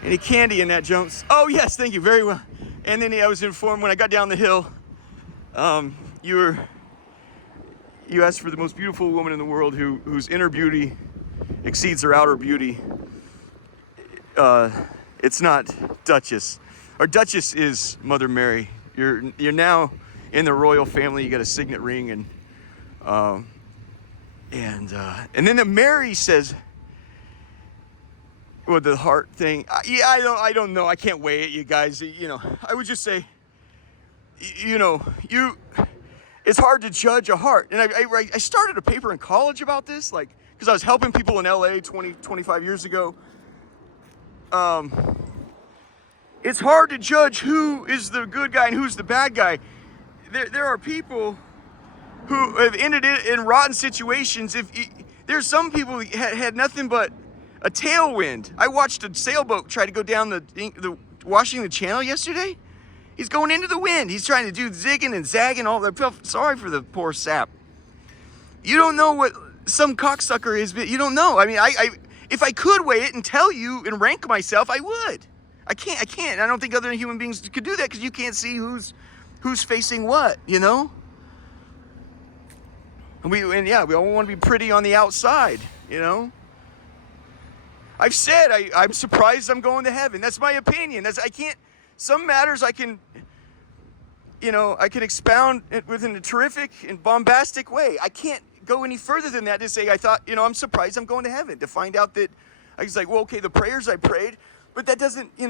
any candy in that, Jones? Oh, yes, thank you, very well. And then I was informed when I got down the hill, you asked for the most beautiful woman in the world whose inner beauty exceeds her outer beauty. It's not Duchess. Our Duchess is Mother Mary. You're now in the royal family. You got a signet ring, and then the Mary says, well, the heart thing. I don't know. I can't weigh it, you guys. I would just say, it's hard to judge a heart. And I started a paper in college about this, like, because I was helping people in LA 25 years ago. It's hard to judge who is the good guy and who's the bad guy. There are people who have ended in rotten situations. There's some people who had nothing but a tailwind. I watched a sailboat try to go down the Washington Channel yesterday. He's going into the wind. He's trying to do zigging and zagging. I felt sorry for the poor sap. You don't know what some cocksucker is. You don't know. I mean, if I could weigh it and tell you and rank myself, I would. I can't. I don't think other human beings could do that, because you can't see who's facing what. And we all want to be pretty on the outside. I've said I'm surprised I'm going to heaven. That's my opinion. Some matters I can expound it within a terrific and bombastic way. I can't go any further than that to say I'm surprised I'm going to heaven. To find out that I was like, well, okay, the prayers I prayed, but that doesn't, it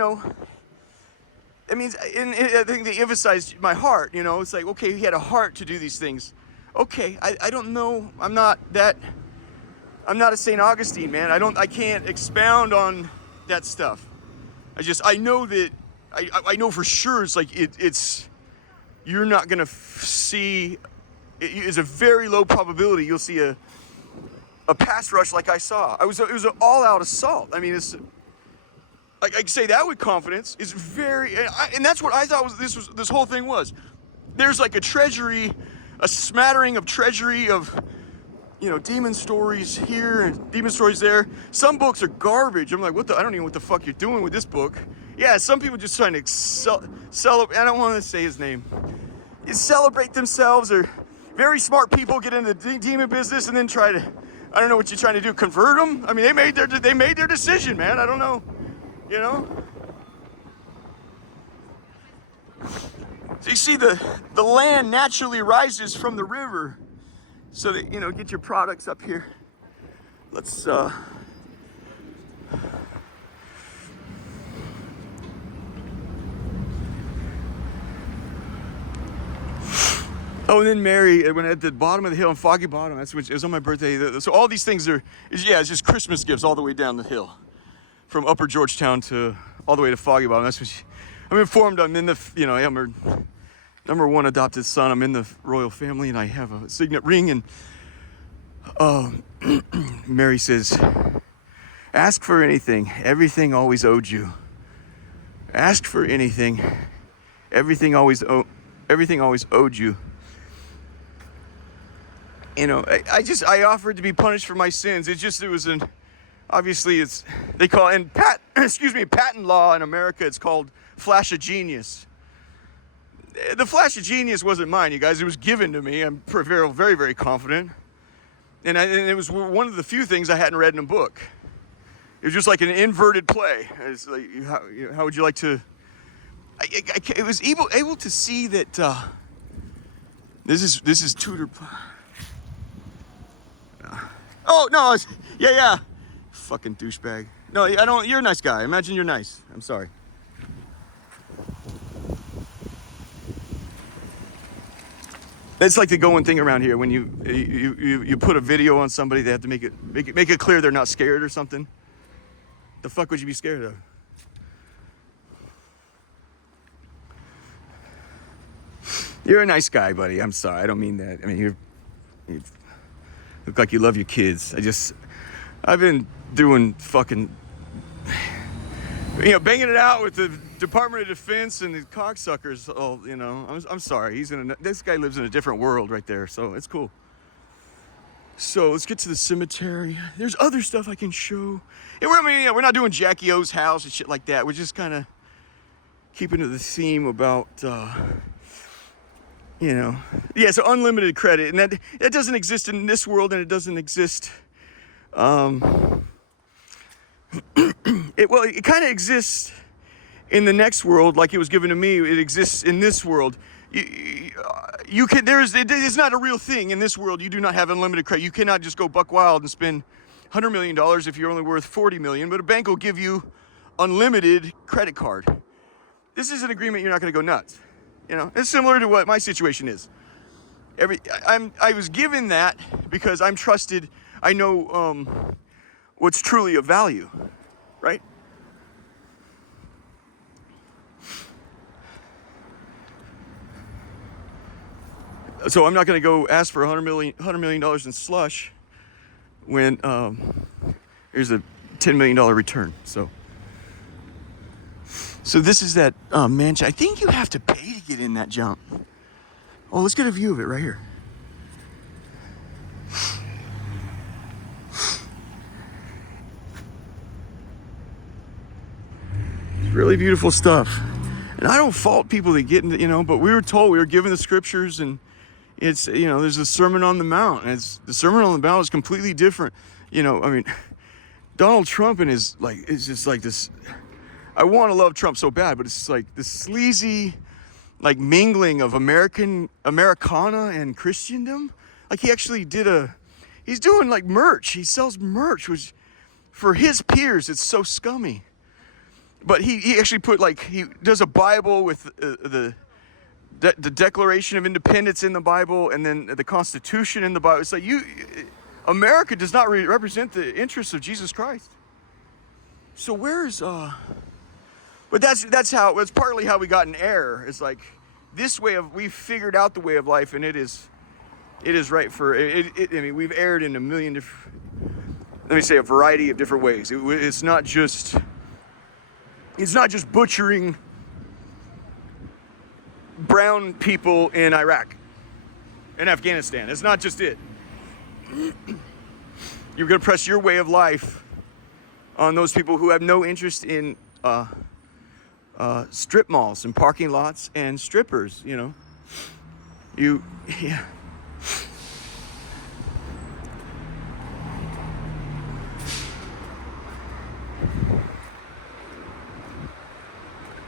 means, and I think they emphasized my heart. It's like, okay, he had a heart to do these things. Okay, I don't know. I'm not that I'm not a St. Augustine, man. I can't expound on that stuff. I know that, I know for sure it's like, it's, you're not gonna see, it's a very low probability you'll see a pass rush like I saw. It was an all-out assault. I mean, it's, I can say that with confidence. It's very, and that's what I thought this whole thing was. There's like a treasury, a smattering of treasury of, you know, demon stories here and demon stories there. Some books are garbage. I'm like, I don't even know what the fuck you're doing with this book. Yeah, some people just trying to celebrate. I don't want to say his name. Celebrate themselves, or very smart people get into the demon business and then try to, I don't know what you're trying to do, convert them. I mean, they made their decision, man. I don't know, you know. So you see, the land naturally rises from the river. So that, you know, get your products up here. Let's oh, and then Mary, when at the bottom of the hill in Foggy Bottom, that's which it was on my birthday. So all these things it's just Christmas gifts all the way down the hill, from Upper Georgetown to all the way to Foggy Bottom. That's what I'm informed. I'm in the, you know, I'm her number one adopted son. I'm in the royal family, and I have a signet ring. And Mary says, ask for anything, everything always owed you. Ask for anything, everything always owed you. You know, I offered to be punished for my sins. Obviously they call, and patent law in America, it's called flash of genius. The flash of genius wasn't mine, you guys. It was given to me. I'm very, very, very confident. And it was one of the few things I hadn't read in a book. It was just like an inverted play. It's like, how would you like to? I was able to see that this is Tudor. Oh no! Yeah. Fucking douchebag. No, I don't. You're a nice guy. Imagine you're nice. I'm sorry. That's like the going thing around here. When you put a video on somebody, they have to make it clear they're not scared or something. The fuck would you be scared of? You're a nice guy, buddy. I'm sorry. I don't mean that. I mean, you look like you love your kids. I've been doing fucking, you know, banging it out with the Department of Defense and the cocksuckers. Oh, you know, I'm sorry. This guy lives in a different world right there, so it's cool. So let's get to the cemetery. There's other stuff I can show. And we're not doing Jackie O's house and shit like that. We're just kind of keeping to the theme about, you know, yeah. So unlimited credit, and that doesn't exist in this world, and it doesn't exist. It kind of exists in the next world, like it was given to me. It exists in this world. It's not a real thing in this world. You do not have unlimited credit. You cannot just go buck wild and spend $100 million if you're only worth $40 million. But a bank will give you unlimited credit card. This is an agreement. You're not going to go nuts. You know, it's similar to what my situation is. I was given that because I'm trusted. I know what's truly of value, right? So I'm not going to go ask for $100 million in slush when there's a $10 million return. So this is that mansion. I think you have to pay to get in that jump. Oh, let's get a view of it right here. It's really beautiful stuff. And I don't fault people that get into, you know, but we were given the scriptures, and it's, you know, there's a Sermon on the Mount. And the Sermon on the Mount is completely different. You know, I mean, Donald Trump and it's just like this. I want to love Trump so bad, but it's just like this sleazy, like mingling of Americana and Christendom. Like he actually he's doing like merch. He sells merch, which for his peers, it's so scummy. But he actually he does a Bible with the Declaration of Independence in the Bible, and then the Constitution in the Bible. It's like America does not represent the interests of Jesus Christ. So where's but that's partly how we got in error. It's like this way of, we've figured out the way of life, and it is right for it. I mean, we've erred in a million different, let me say, a variety of different ways. It's not just butchering brown people in Iraq and Afghanistan. It's not just it. You're going to press your way of life on those people who have no interest in strip malls and parking lots and strippers, you know. Yeah.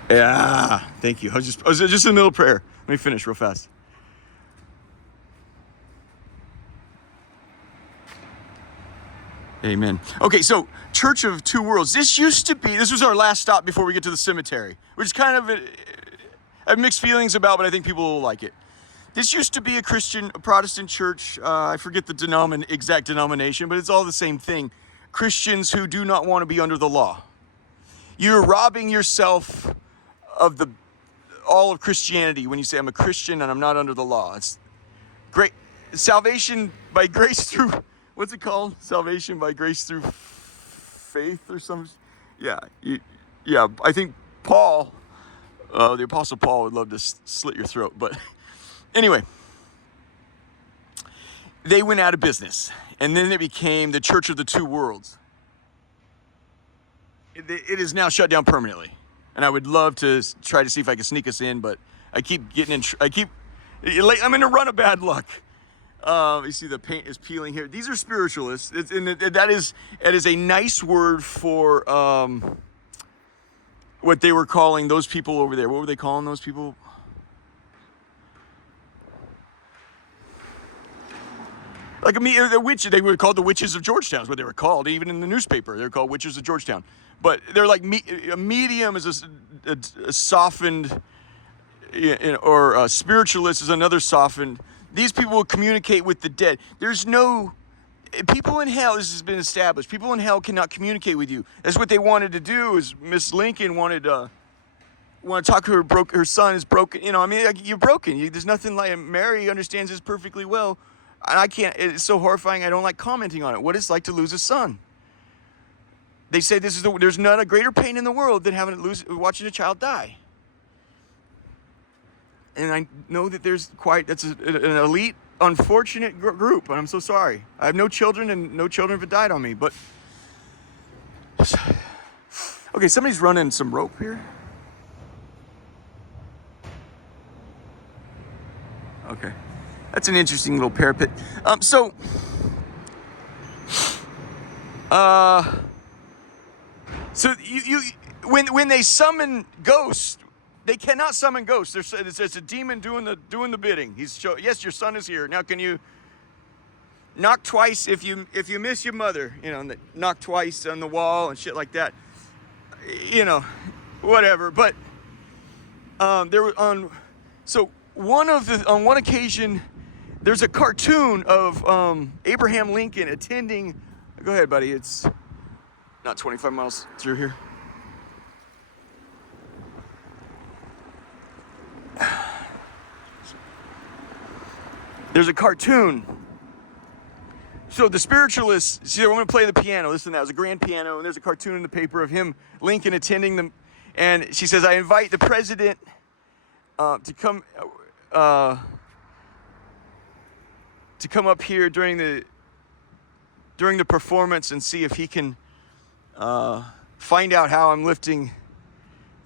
Yeah, thank you. I was just in the middle of prayer. Let me finish real fast. Amen. Okay, so Church of Two Worlds. This was our last stop before we get to the cemetery, which is kind of, I have mixed feelings about, but I think people will like it. This used to be a Protestant church. I forget the exact denomination, but it's all the same thing. Christians who do not want to be under the law. You're robbing yourself of all of Christianity when you say, I'm a Christian and I'm not under the law. It's great. Salvation by grace through, what's it called? Salvation by grace through faith or something? Yeah. I think Paul, the Apostle Paul, would love to slit your throat. But anyway, they went out of business. And then it became the Church of the Two Worlds. It is now shut down permanently. And I would love to try to see if I can sneak us in, but I keep getting in. I'm in a run of bad luck. You see the paint is peeling here. These are spiritualists. That is a nice word for what they were calling those people over there. What were they calling those people? Like the witch. They were called the witches of Georgetown. Is what they were called. Even in the newspaper, they were called witches of Georgetown. But they're like a medium is a softened, or a spiritualist is another softened. These people will communicate with the dead. There's no people in hell. This has been established. People in hell cannot communicate with you. That's what they wanted to do. Is Miss Lincoln wanted to talk to her son is broken. You know, I mean, you're broken. There's nothing like Mary understands this perfectly well. And I can't. It's so horrifying. I don't like commenting on it. What it's like to lose a son. They say there's not a greater pain in the world than watching a child die. And I know that that's an elite, unfortunate group, and I'm so sorry. I have no children, and no children have died on me, but... Okay, somebody's running some rope here. Okay. That's an interesting little parapet. So when they summon ghosts, they cannot summon ghosts. It's a demon doing the bidding. Yes, your son is here. Now can you knock twice if you miss your mother? You know, knock twice on the wall and shit like that. You know, whatever. But there were on one occasion, there's a cartoon of Abraham Lincoln attending. Go ahead, buddy. It's not 25 miles through here. There's a cartoon. So the spiritualists, see, I'm going to play the piano. Listen, that was a grand piano, and there's a cartoon in the paper of him, Lincoln, attending them. And she says, I invite the president to come up here during the performance and see if he can find out how I'm lifting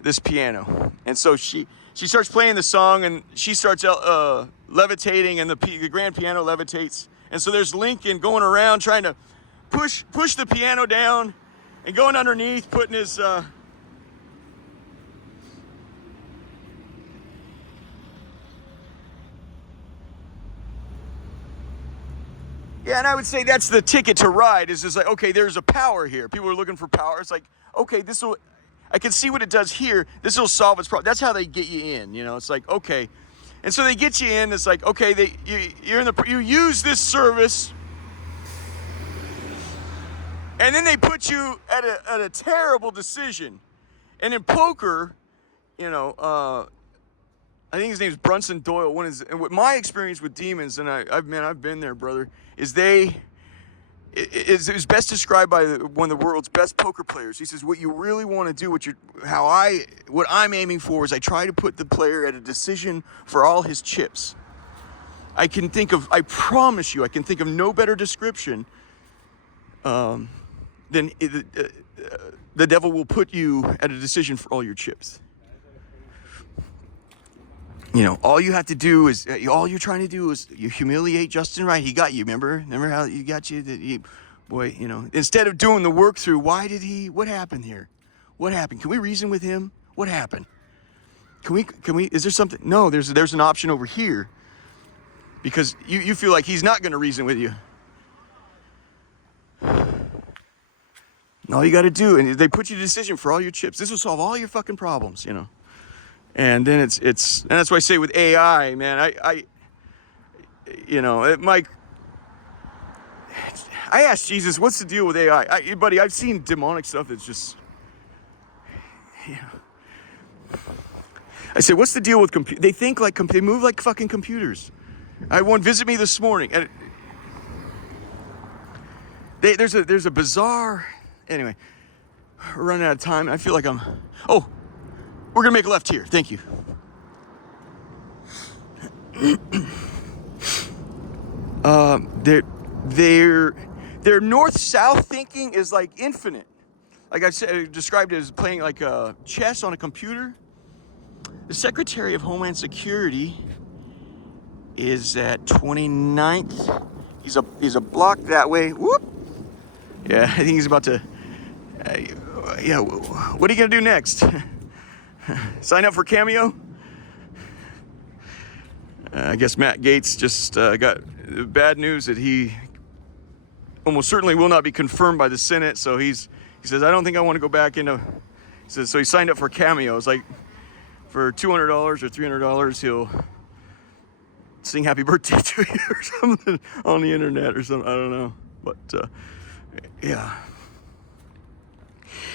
this piano. And so she starts playing the song, and she starts levitating, and the grand piano levitates. And so there's Lincoln going around trying to push the piano down and going underneath, putting his yeah, and I would say that's the ticket to ride. Is just like, okay, there's a power here. People are looking for power. It's like, okay, I can see what it does here. This will solve its problem. That's how they get you in. You know, it's like, okay, and so they get you in. It's like, okay, you use this service And then they put you at a terrible decision. And in poker, you know, I think his name's Brunson Doyle. And what my experience with demons, and I've been there, brother, is it was best described by one of the world's best poker players. He says, what you really want to do, what I'm aiming for is I try to put the player at a decision for all his chips. I promise you, I can think of no better description than the devil will put you at a decision for all your chips. You know, all you're trying to do is you humiliate Justin Wright. He got you, remember how he got you? Boy, you know, instead of doing the work through, what happened here? What happened? Can we reason with him? What happened? Can we, is there something? No, there's an option over here because you feel like he's not going to reason with you. And all you got to do, and they put you to decision for all your chips. This will solve all your fucking problems, you know. And then and that's why I say with AI, man, Mike, I asked Jesus, what's the deal with AI? Buddy, I've seen demonic stuff that's just, you know. I said, what's the deal with they think like, they move like fucking computers. I had one visit me this morning, and there's a bizarre, anyway, we're running out of time. I feel like we're gonna make a left here. Thank you. Their north-south thinking is like infinite. Like I said, I described it as playing like chess on a computer. The Secretary of Homeland Security is at 29th. He's a block that way. Whoop. Yeah, I think he's about to. Yeah. What are you gonna do next? Sign up for Cameo? I guess Matt Gaetz just got bad news that he almost certainly will not be confirmed by the Senate. So he says, I don't think I want to go back into. He says, so he signed up for Cameo. It's like for $200 or $300, he'll sing happy birthday to you or something on the internet or something. I don't know. But yeah.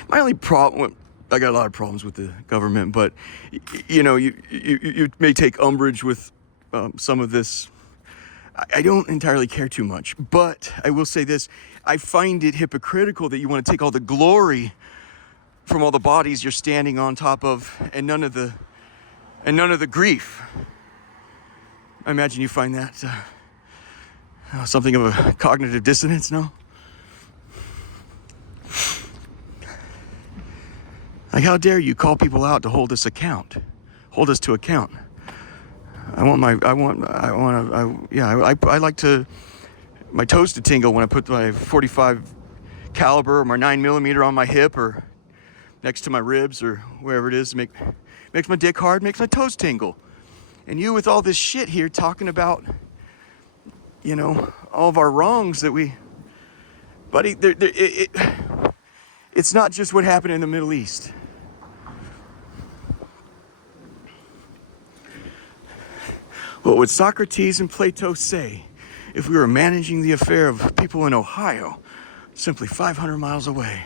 My only problem, I got a lot of problems with the government, but you know, you may take umbrage with some of this. I don't entirely care too much, but I will say this: I find it hypocritical that you want to take all the glory from all the bodies you're standing on top of, and none of the grief. I imagine you find that something of a cognitive dissonance, no? Like, how dare you call people out to hold us to account? I like my toes to tingle when I put my 45 caliber or my 9mm on my hip or next to my ribs or wherever it is. Makes my dick hard, makes my toes tingle. And you with all this shit here talking about, you know, all of our wrongs that we, buddy, it's not just what happened in the Middle East. What would Socrates and Plato say if we were managing the affair of people in Ohio, simply 500 miles away?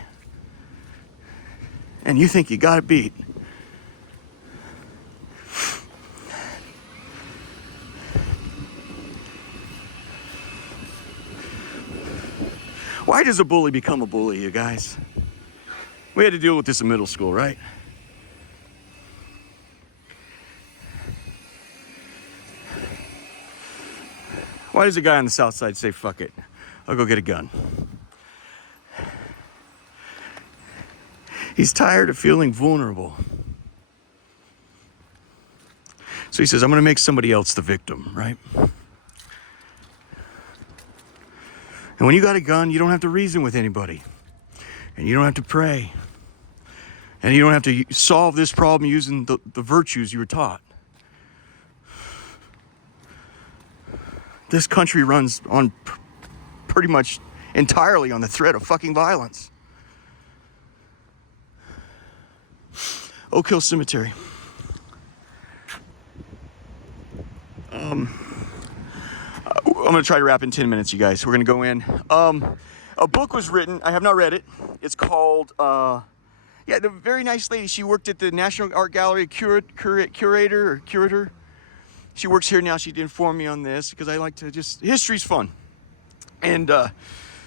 And you think you got it beat. Why does a bully become a bully, you guys? We had to deal with this in middle school, right? Why does a guy on the south side say, fuck it, I'll go get a gun? He's tired of feeling vulnerable. So he says, I'm going to make somebody else the victim, right? And when you got a gun, you don't have to reason with anybody. And you don't have to pray. And you don't have to solve this problem using the virtues you were taught. This country runs on pretty much entirely on the threat of fucking violence. Oak Hill Cemetery. I'm going to try to wrap in 10 minutes, you guys. We're going to go in. A book was written. I have not read it. It's called, yeah, the very nice lady. She worked at the National Art Gallery, curator. She works here now. She did inform me on this because I like to just, history's fun. And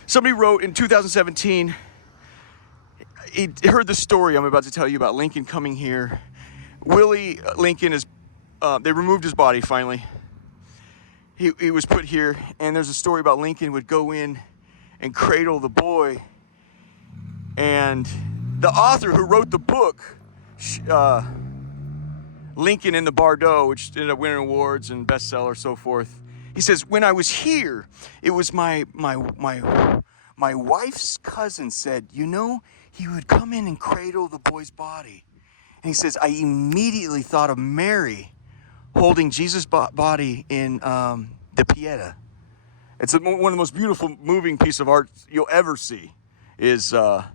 somebody wrote in 2017, he heard the story I'm about to tell you about Lincoln coming here. Willie Lincoln is, they removed his body finally. He was put here, and there's a story about Lincoln would go in and cradle the boy. And the author who wrote the book, Lincoln in the Bardo, which ended up winning awards and bestseller, so forth. He says, when I was here, it was my wife's cousin said, you know, he would come in and cradle the boy's body. And he says, I immediately thought of Mary holding Jesus' body in the Pieta. It's one of the most beautiful, moving piece of art you'll ever see. Is the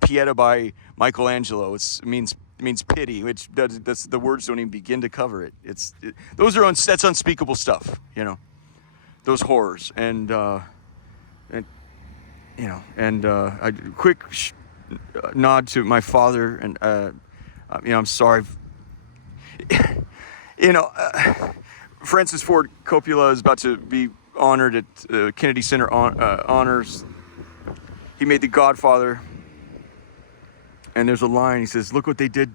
Pieta by Michelangelo. It means pity, which the words don't even begin to cover it. That's unspeakable stuff, you know. Those horrors and a quick nod to my father and I'm sorry. Francis Ford Coppola is about to be honored at Kennedy Center honors. He made The Godfather, and there's a line. He says, "Look what they did.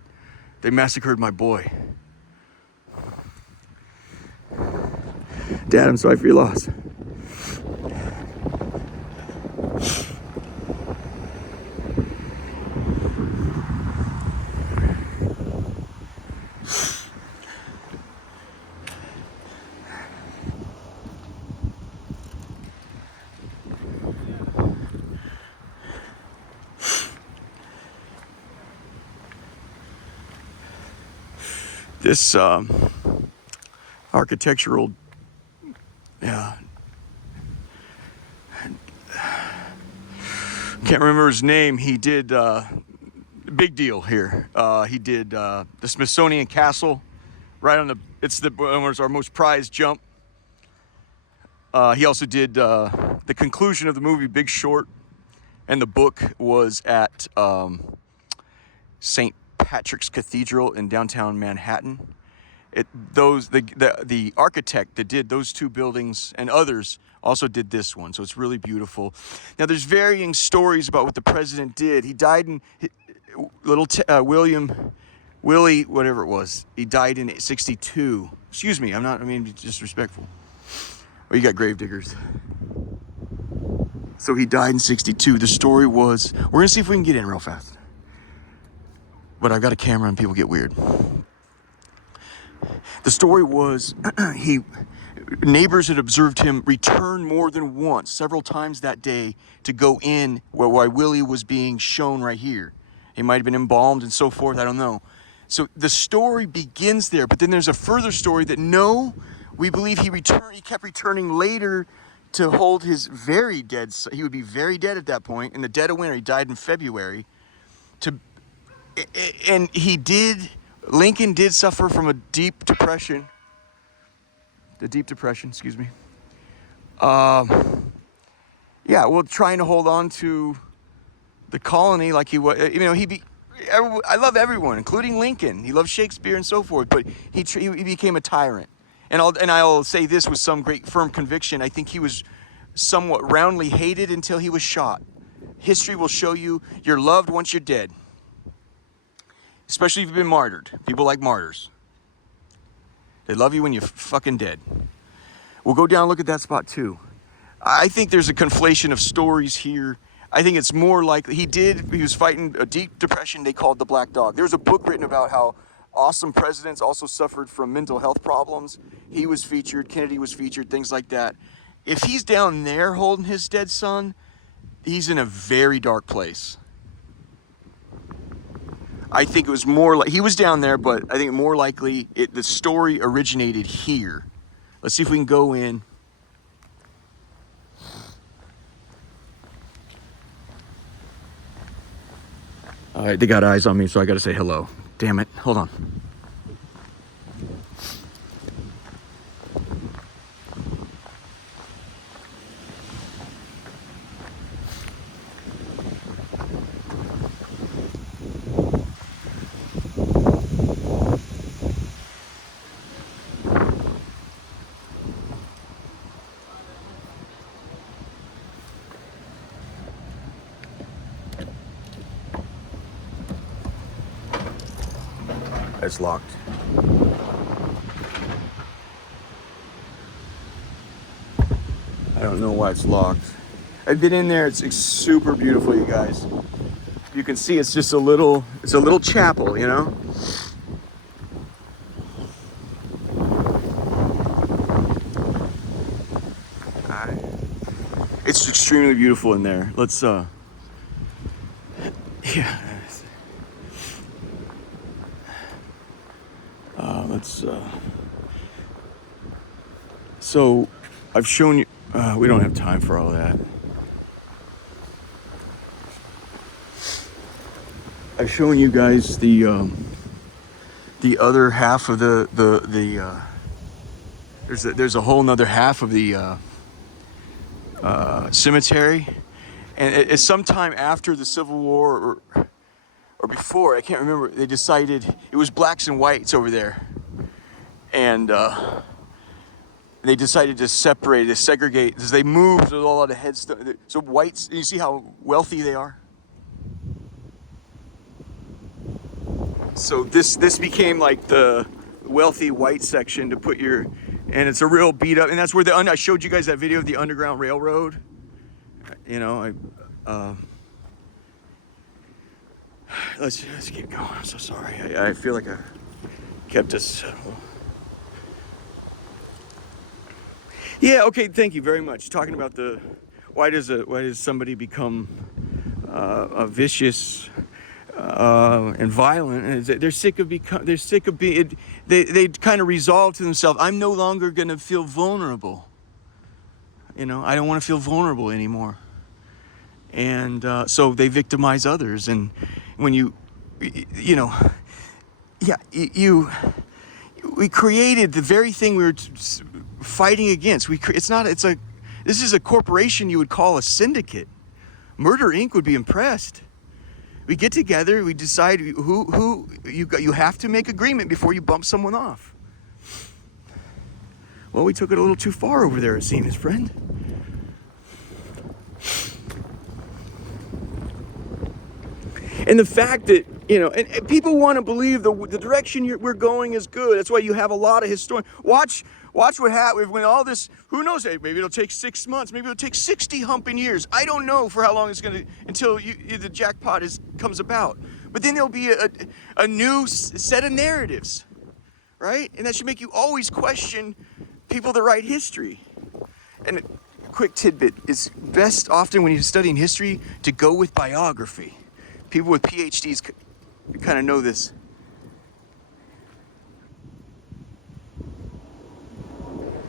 They massacred my boy." Dad, I'm sorry for your loss. This architectural, can't remember his name. He did big deal here. He did the Smithsonian Castle, right on it's our most prized jump. He also did the conclusion of the movie Big Short, and the book was at St. Patrick's Cathedral in downtown Manhattan. The architect that did those two buildings and others also did this one, so it's really beautiful. Now, there's varying stories about what the president did. He died in Willie, whatever it was. He died in 62. Excuse me, I mean to be disrespectful. Oh, you got grave diggers. So he died in 62. The story was, we're gonna see if we can get in real fast. But I've got a camera and people get weird. The story was neighbors had observed him return more than once, several times that day, to go in where Willie was being shown right here. He might have been embalmed and so forth, I don't know. So the story begins there, but then there's a further story that we believe he kept returning later to hold his very dead son. He would be very dead at that point, in the dead of winter. He died in February. And Lincoln did suffer from a deep depression. The deep depression, excuse me. Trying to hold on to the colony like he was. I love everyone, including Lincoln. He loved Shakespeare and so forth, but he became a tyrant. And I'll say this with some great firm conviction. I think he was somewhat roundly hated until he was shot. History will show you're loved once you're dead. Especially if you've been martyred. People like martyrs. They love you when you're fucking dead. We'll go down and look at that spot too. I think there's a conflation of stories here. I think it's more likely he was fighting a deep depression they called the Black Dog. There's a book written about how awesome presidents also suffered from mental health problems. He was featured, Kennedy was featured, things like that. If he's down there holding his dead son, he's in a very dark place. I think it was more like he was down there, but I think more likely the story originated here. Let's see if we can go in. All right, they got eyes on me, so I got to say hello. Damn it. Hold on. It's locked. I don't know why it's locked. I've been in there. It's super beautiful, you guys. You can see it's just a little chapel, you know? It's extremely beautiful in there. Let's, yeah. So I've shown you, we don't have time for all that. I've shown you guys the other half of there's a whole nother half of the cemetery, and it's sometime after the Civil War or before, I can't remember, they decided it was blacks and whites over there, and they decided to separate, to segregate, because they moved with a lot of headstones. So whites, you see how wealthy they are? So this became like the wealthy white section to put your, and it's a real beat up, and that's where I showed you guys that video of the Underground Railroad. You know, let's keep going. I'm so sorry. I feel like I kept us. Yeah. Okay. Thank you very much. Talking about why does somebody become a vicious and violent, and they're sick of being. They kind of resolve to themselves, I'm no longer going to feel vulnerable. You know, I don't want to feel vulnerable anymore. And so they victimize others. And when you know, we created the very thing we were fighting against. This is a corporation you would call a syndicate. Murder Inc. would be impressed. We get together, we decide who you have to make agreement before you bump someone off. Well, we took it a little too far over there, it seems, friend. And the fact that, you know, and people want to believe the direction we're going is good. That's why you have a lot of historians. Watch what happens when all this, who knows, maybe it'll take 6 months, maybe it'll take 60 humping years. I don't know for how long it's going to, until the jackpot comes about. But then there'll be a new set of narratives, right? And that should make you always question people that write history. And a quick tidbit, it's best often when you're studying history to go with biography. People with PhDs kind of know this.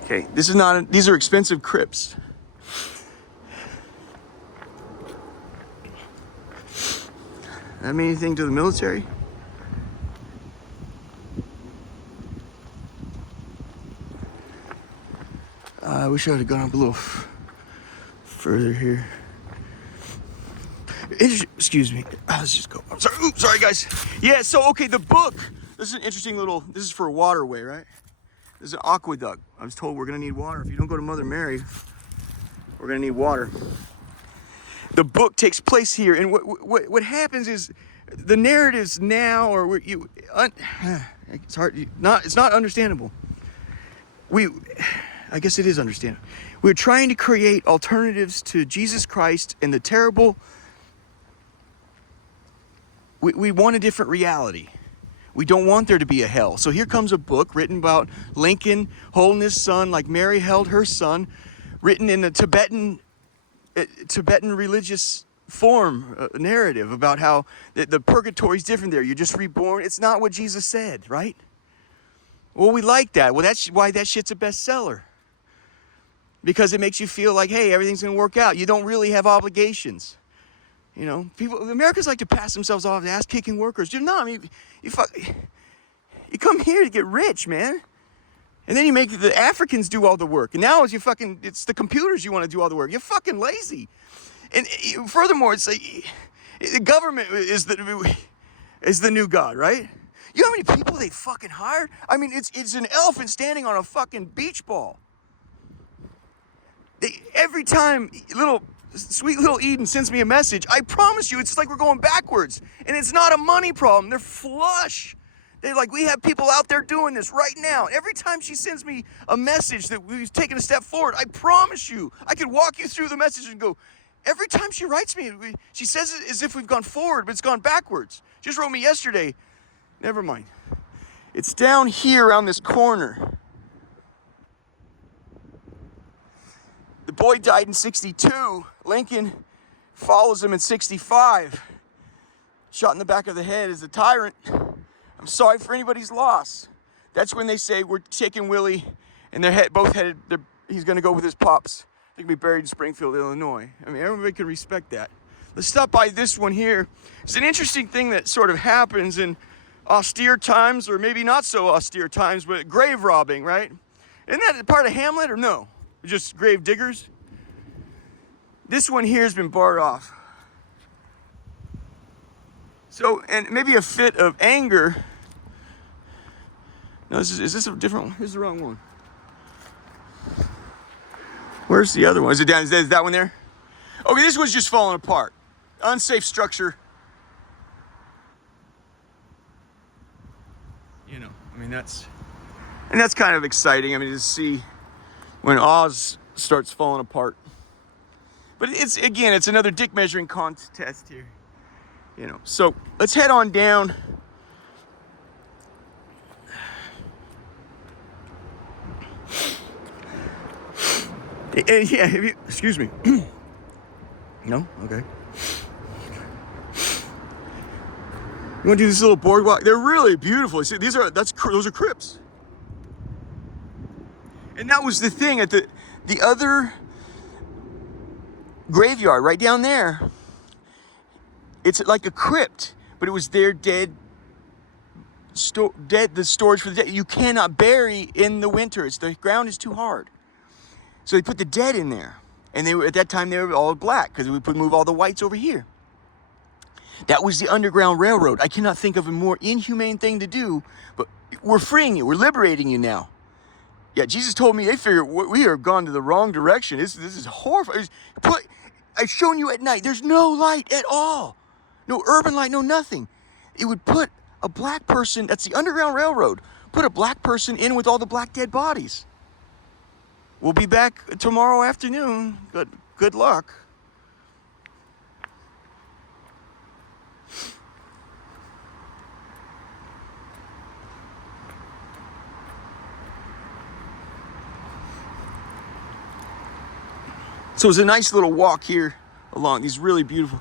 Okay, these are expensive crypts. That mean anything to the military? I wish I would have gone up a little further here. Excuse me. Let's just go. I'm sorry. Oops, sorry, guys. Yeah, so, okay, the book. This is an interesting this is for a waterway, right? This is an aqueduct. I was told we're going to need water. If you don't go to Mother Mary, we're going to need water. The book takes place here, and what happens is the narratives now, or it's hard. It's not understandable. I guess it is understandable. We're trying to create alternatives to Jesus Christ and the terrible. We want a different reality. We don't want there to be a hell. So here comes a book written about Lincoln holding his son like Mary held her son, written in a Tibetan religious form narrative about how the purgatory is different there. You're just reborn. It's not what Jesus said, right? Well, we like that. Well, that's why that shit's a bestseller. Because it makes you feel like, hey, everything's going to work out. You don't really have obligations. You know, Americans like to pass themselves off as ass-kicking workers. You know, I mean, you come here to get rich, man. And then you make the Africans do all the work. And now it's the computers you want to do all the work. You're fucking lazy. And furthermore, it's like, the government is the new God, right? You know how many people they fucking hired? I mean, it's an elephant standing on a fucking beach ball. Every time sweet little Eden sends me a message, I promise you, it's like we're going backwards. And it's not a money problem. They're flush. They're like, we have people out there doing this right now. Every time she sends me a message that we've taken a step forward, I promise you, I could walk you through the message and go, every time she writes me, she says it as if we've gone forward, but it's gone backwards. Just wrote me yesterday. Never mind. It's down here around this corner. The boy died in 62. Lincoln follows him in 65. Shot in the back of the head as a tyrant. I'm sorry for anybody's loss. That's when they say we're taking Willie, and they're both headed. He's going to go with his pops. They're going to be buried in Springfield, Illinois. I mean, everybody can respect that. Let's stop by this one here. It's an interesting thing that sort of happens in austere times, or maybe not so austere times, but grave robbing, right? Isn't that part of Hamlet, or no? Just grave diggers? This one here has been barred off. So, and maybe a fit of anger. No, is this a different one? Here's the wrong one. Where's the other one? Is it down? Is that one there? Okay, this one's just falling apart. Unsafe structure. You know, I mean, that's kind of exciting. I mean, to see when Oz starts falling apart. But it's another dick measuring contest here. You know, so let's head on down. And yeah, excuse me. No? Okay. You want to do this little boardwalk? They're really beautiful. See, those are crypts. And that was the thing at the other graveyard right down there. It's like a crypt, but it was their the storage for the dead. You cannot bury in the winter. The ground is too hard. So they put the dead in there. And at that time, they were all black because we could move all the whites over here. That was the Underground Railroad. I cannot think of a more inhumane thing to do, but we're freeing you. We're liberating you now. Yeah, Jesus told me, they figure we are gone to the wrong direction. This is horrifying. I've shown you at night. There's no light at all. No urban light, no nothing. It would put a black person, that's the Underground Railroad, put a black person in with all the black dead bodies. We'll be back tomorrow afternoon. Good luck. So it's a nice little walk here along these really beautiful.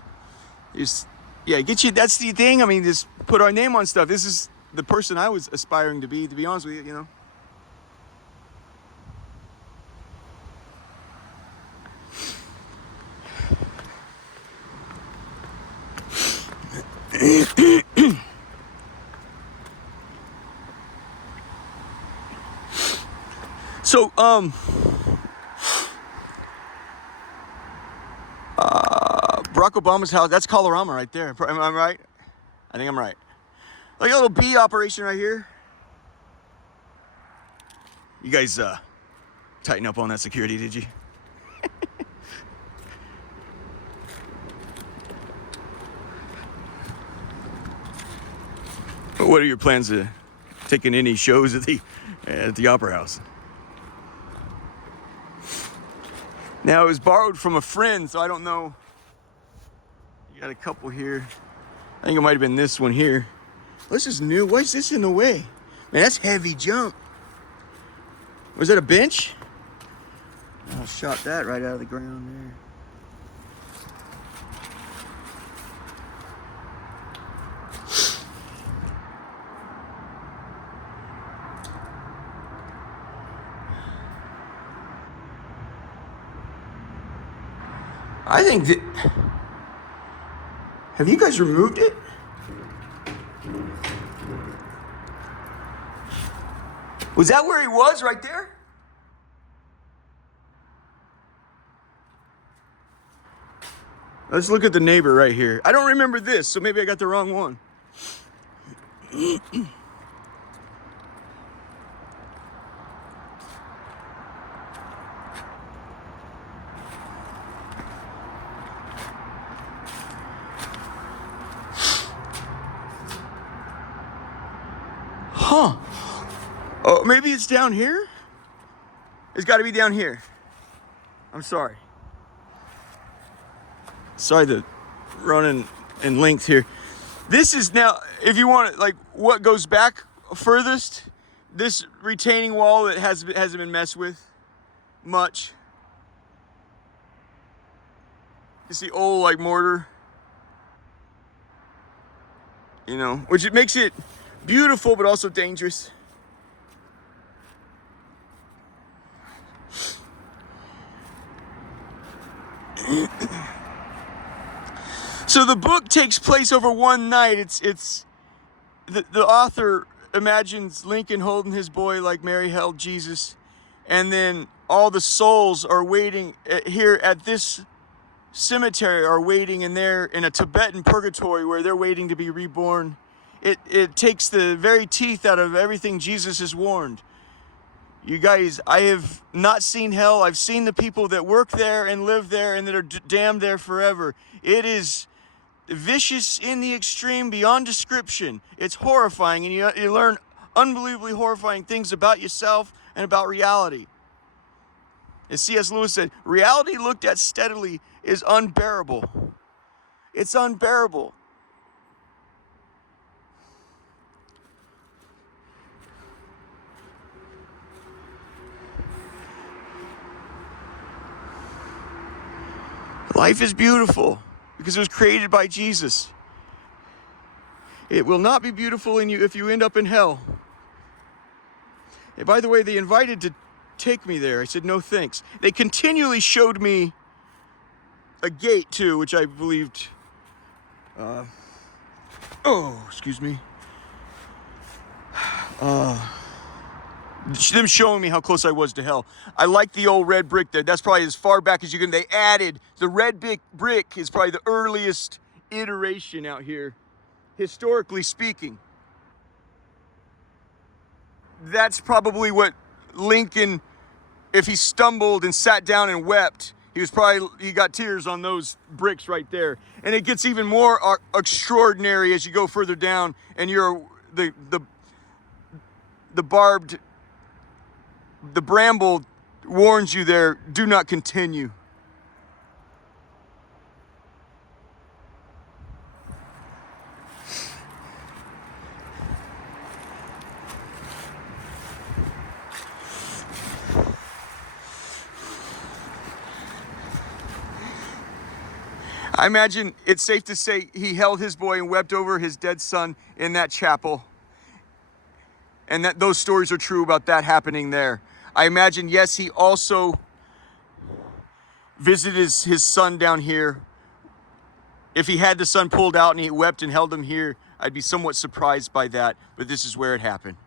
That's the thing. I mean, just put our name on stuff. This is the person I was aspiring to be honest with you, you know. So, Barack Obama's house, that's Colorama right there. Am I right? I think I'm right. Like a little bee operation right here. You guys tighten up on that security, did you? What are your plans to taking any shows at the Opera House? Now, it was borrowed from a friend, so I don't know. You got a couple here. I think it might have been this one here. This is new. Why is this in the way? Man, that's heavy jump. Was that a bench? I shot that right out of the ground there. I think that... Have you guys removed it? Was that where he was, right there? Let's look at the neighbor right here. I don't remember this, so maybe I got the wrong one. Huh. Oh, maybe it's down here? It's got to be down here. I'm sorry. Sorry the running in length here. This is now, if you want it, like what goes back furthest, this retaining wall that hasn't been messed with much. It's the old like mortar, you know, which it makes it beautiful but also dangerous. So the book takes place over one night. It's the author imagines Lincoln holding his boy like Mary held Jesus, and then all the souls are waiting here at this cemetery, are waiting in a Tibetan purgatory where they're waiting to be reborn. It takes the very teeth out of everything Jesus has warned. You guys, I have not seen hell. I've seen the people that work there and live there and that are damned there forever. It is vicious in the extreme beyond description. It's horrifying, and you learn unbelievably horrifying things about yourself and about reality. As C.S. Lewis said, reality looked at steadily is unbearable. It's unbearable. Life is beautiful because it was created by Jesus. It will not be beautiful in you if you end up in hell. And by the way, they invited to take me there. I said, no thanks. They continually showed me a gate too, which I believed, excuse me. Them showing me how close I was to hell. I like the old red brick there. That's probably as far back as you can. They added, the red brick is probably the earliest iteration out here, historically speaking. That's probably what Lincoln, if he stumbled and sat down and wept, he got tears on those bricks right there. And it gets even more extraordinary as you go further down and the bramble warns you there, do not continue. I imagine it's safe to say he held his boy and wept over his dead son in that chapel. And that those stories are true about that happening there. I imagine, yes, he also visited his son down here. If he had the son pulled out and he wept and held him here, I'd be somewhat surprised by that, but this is where it happened.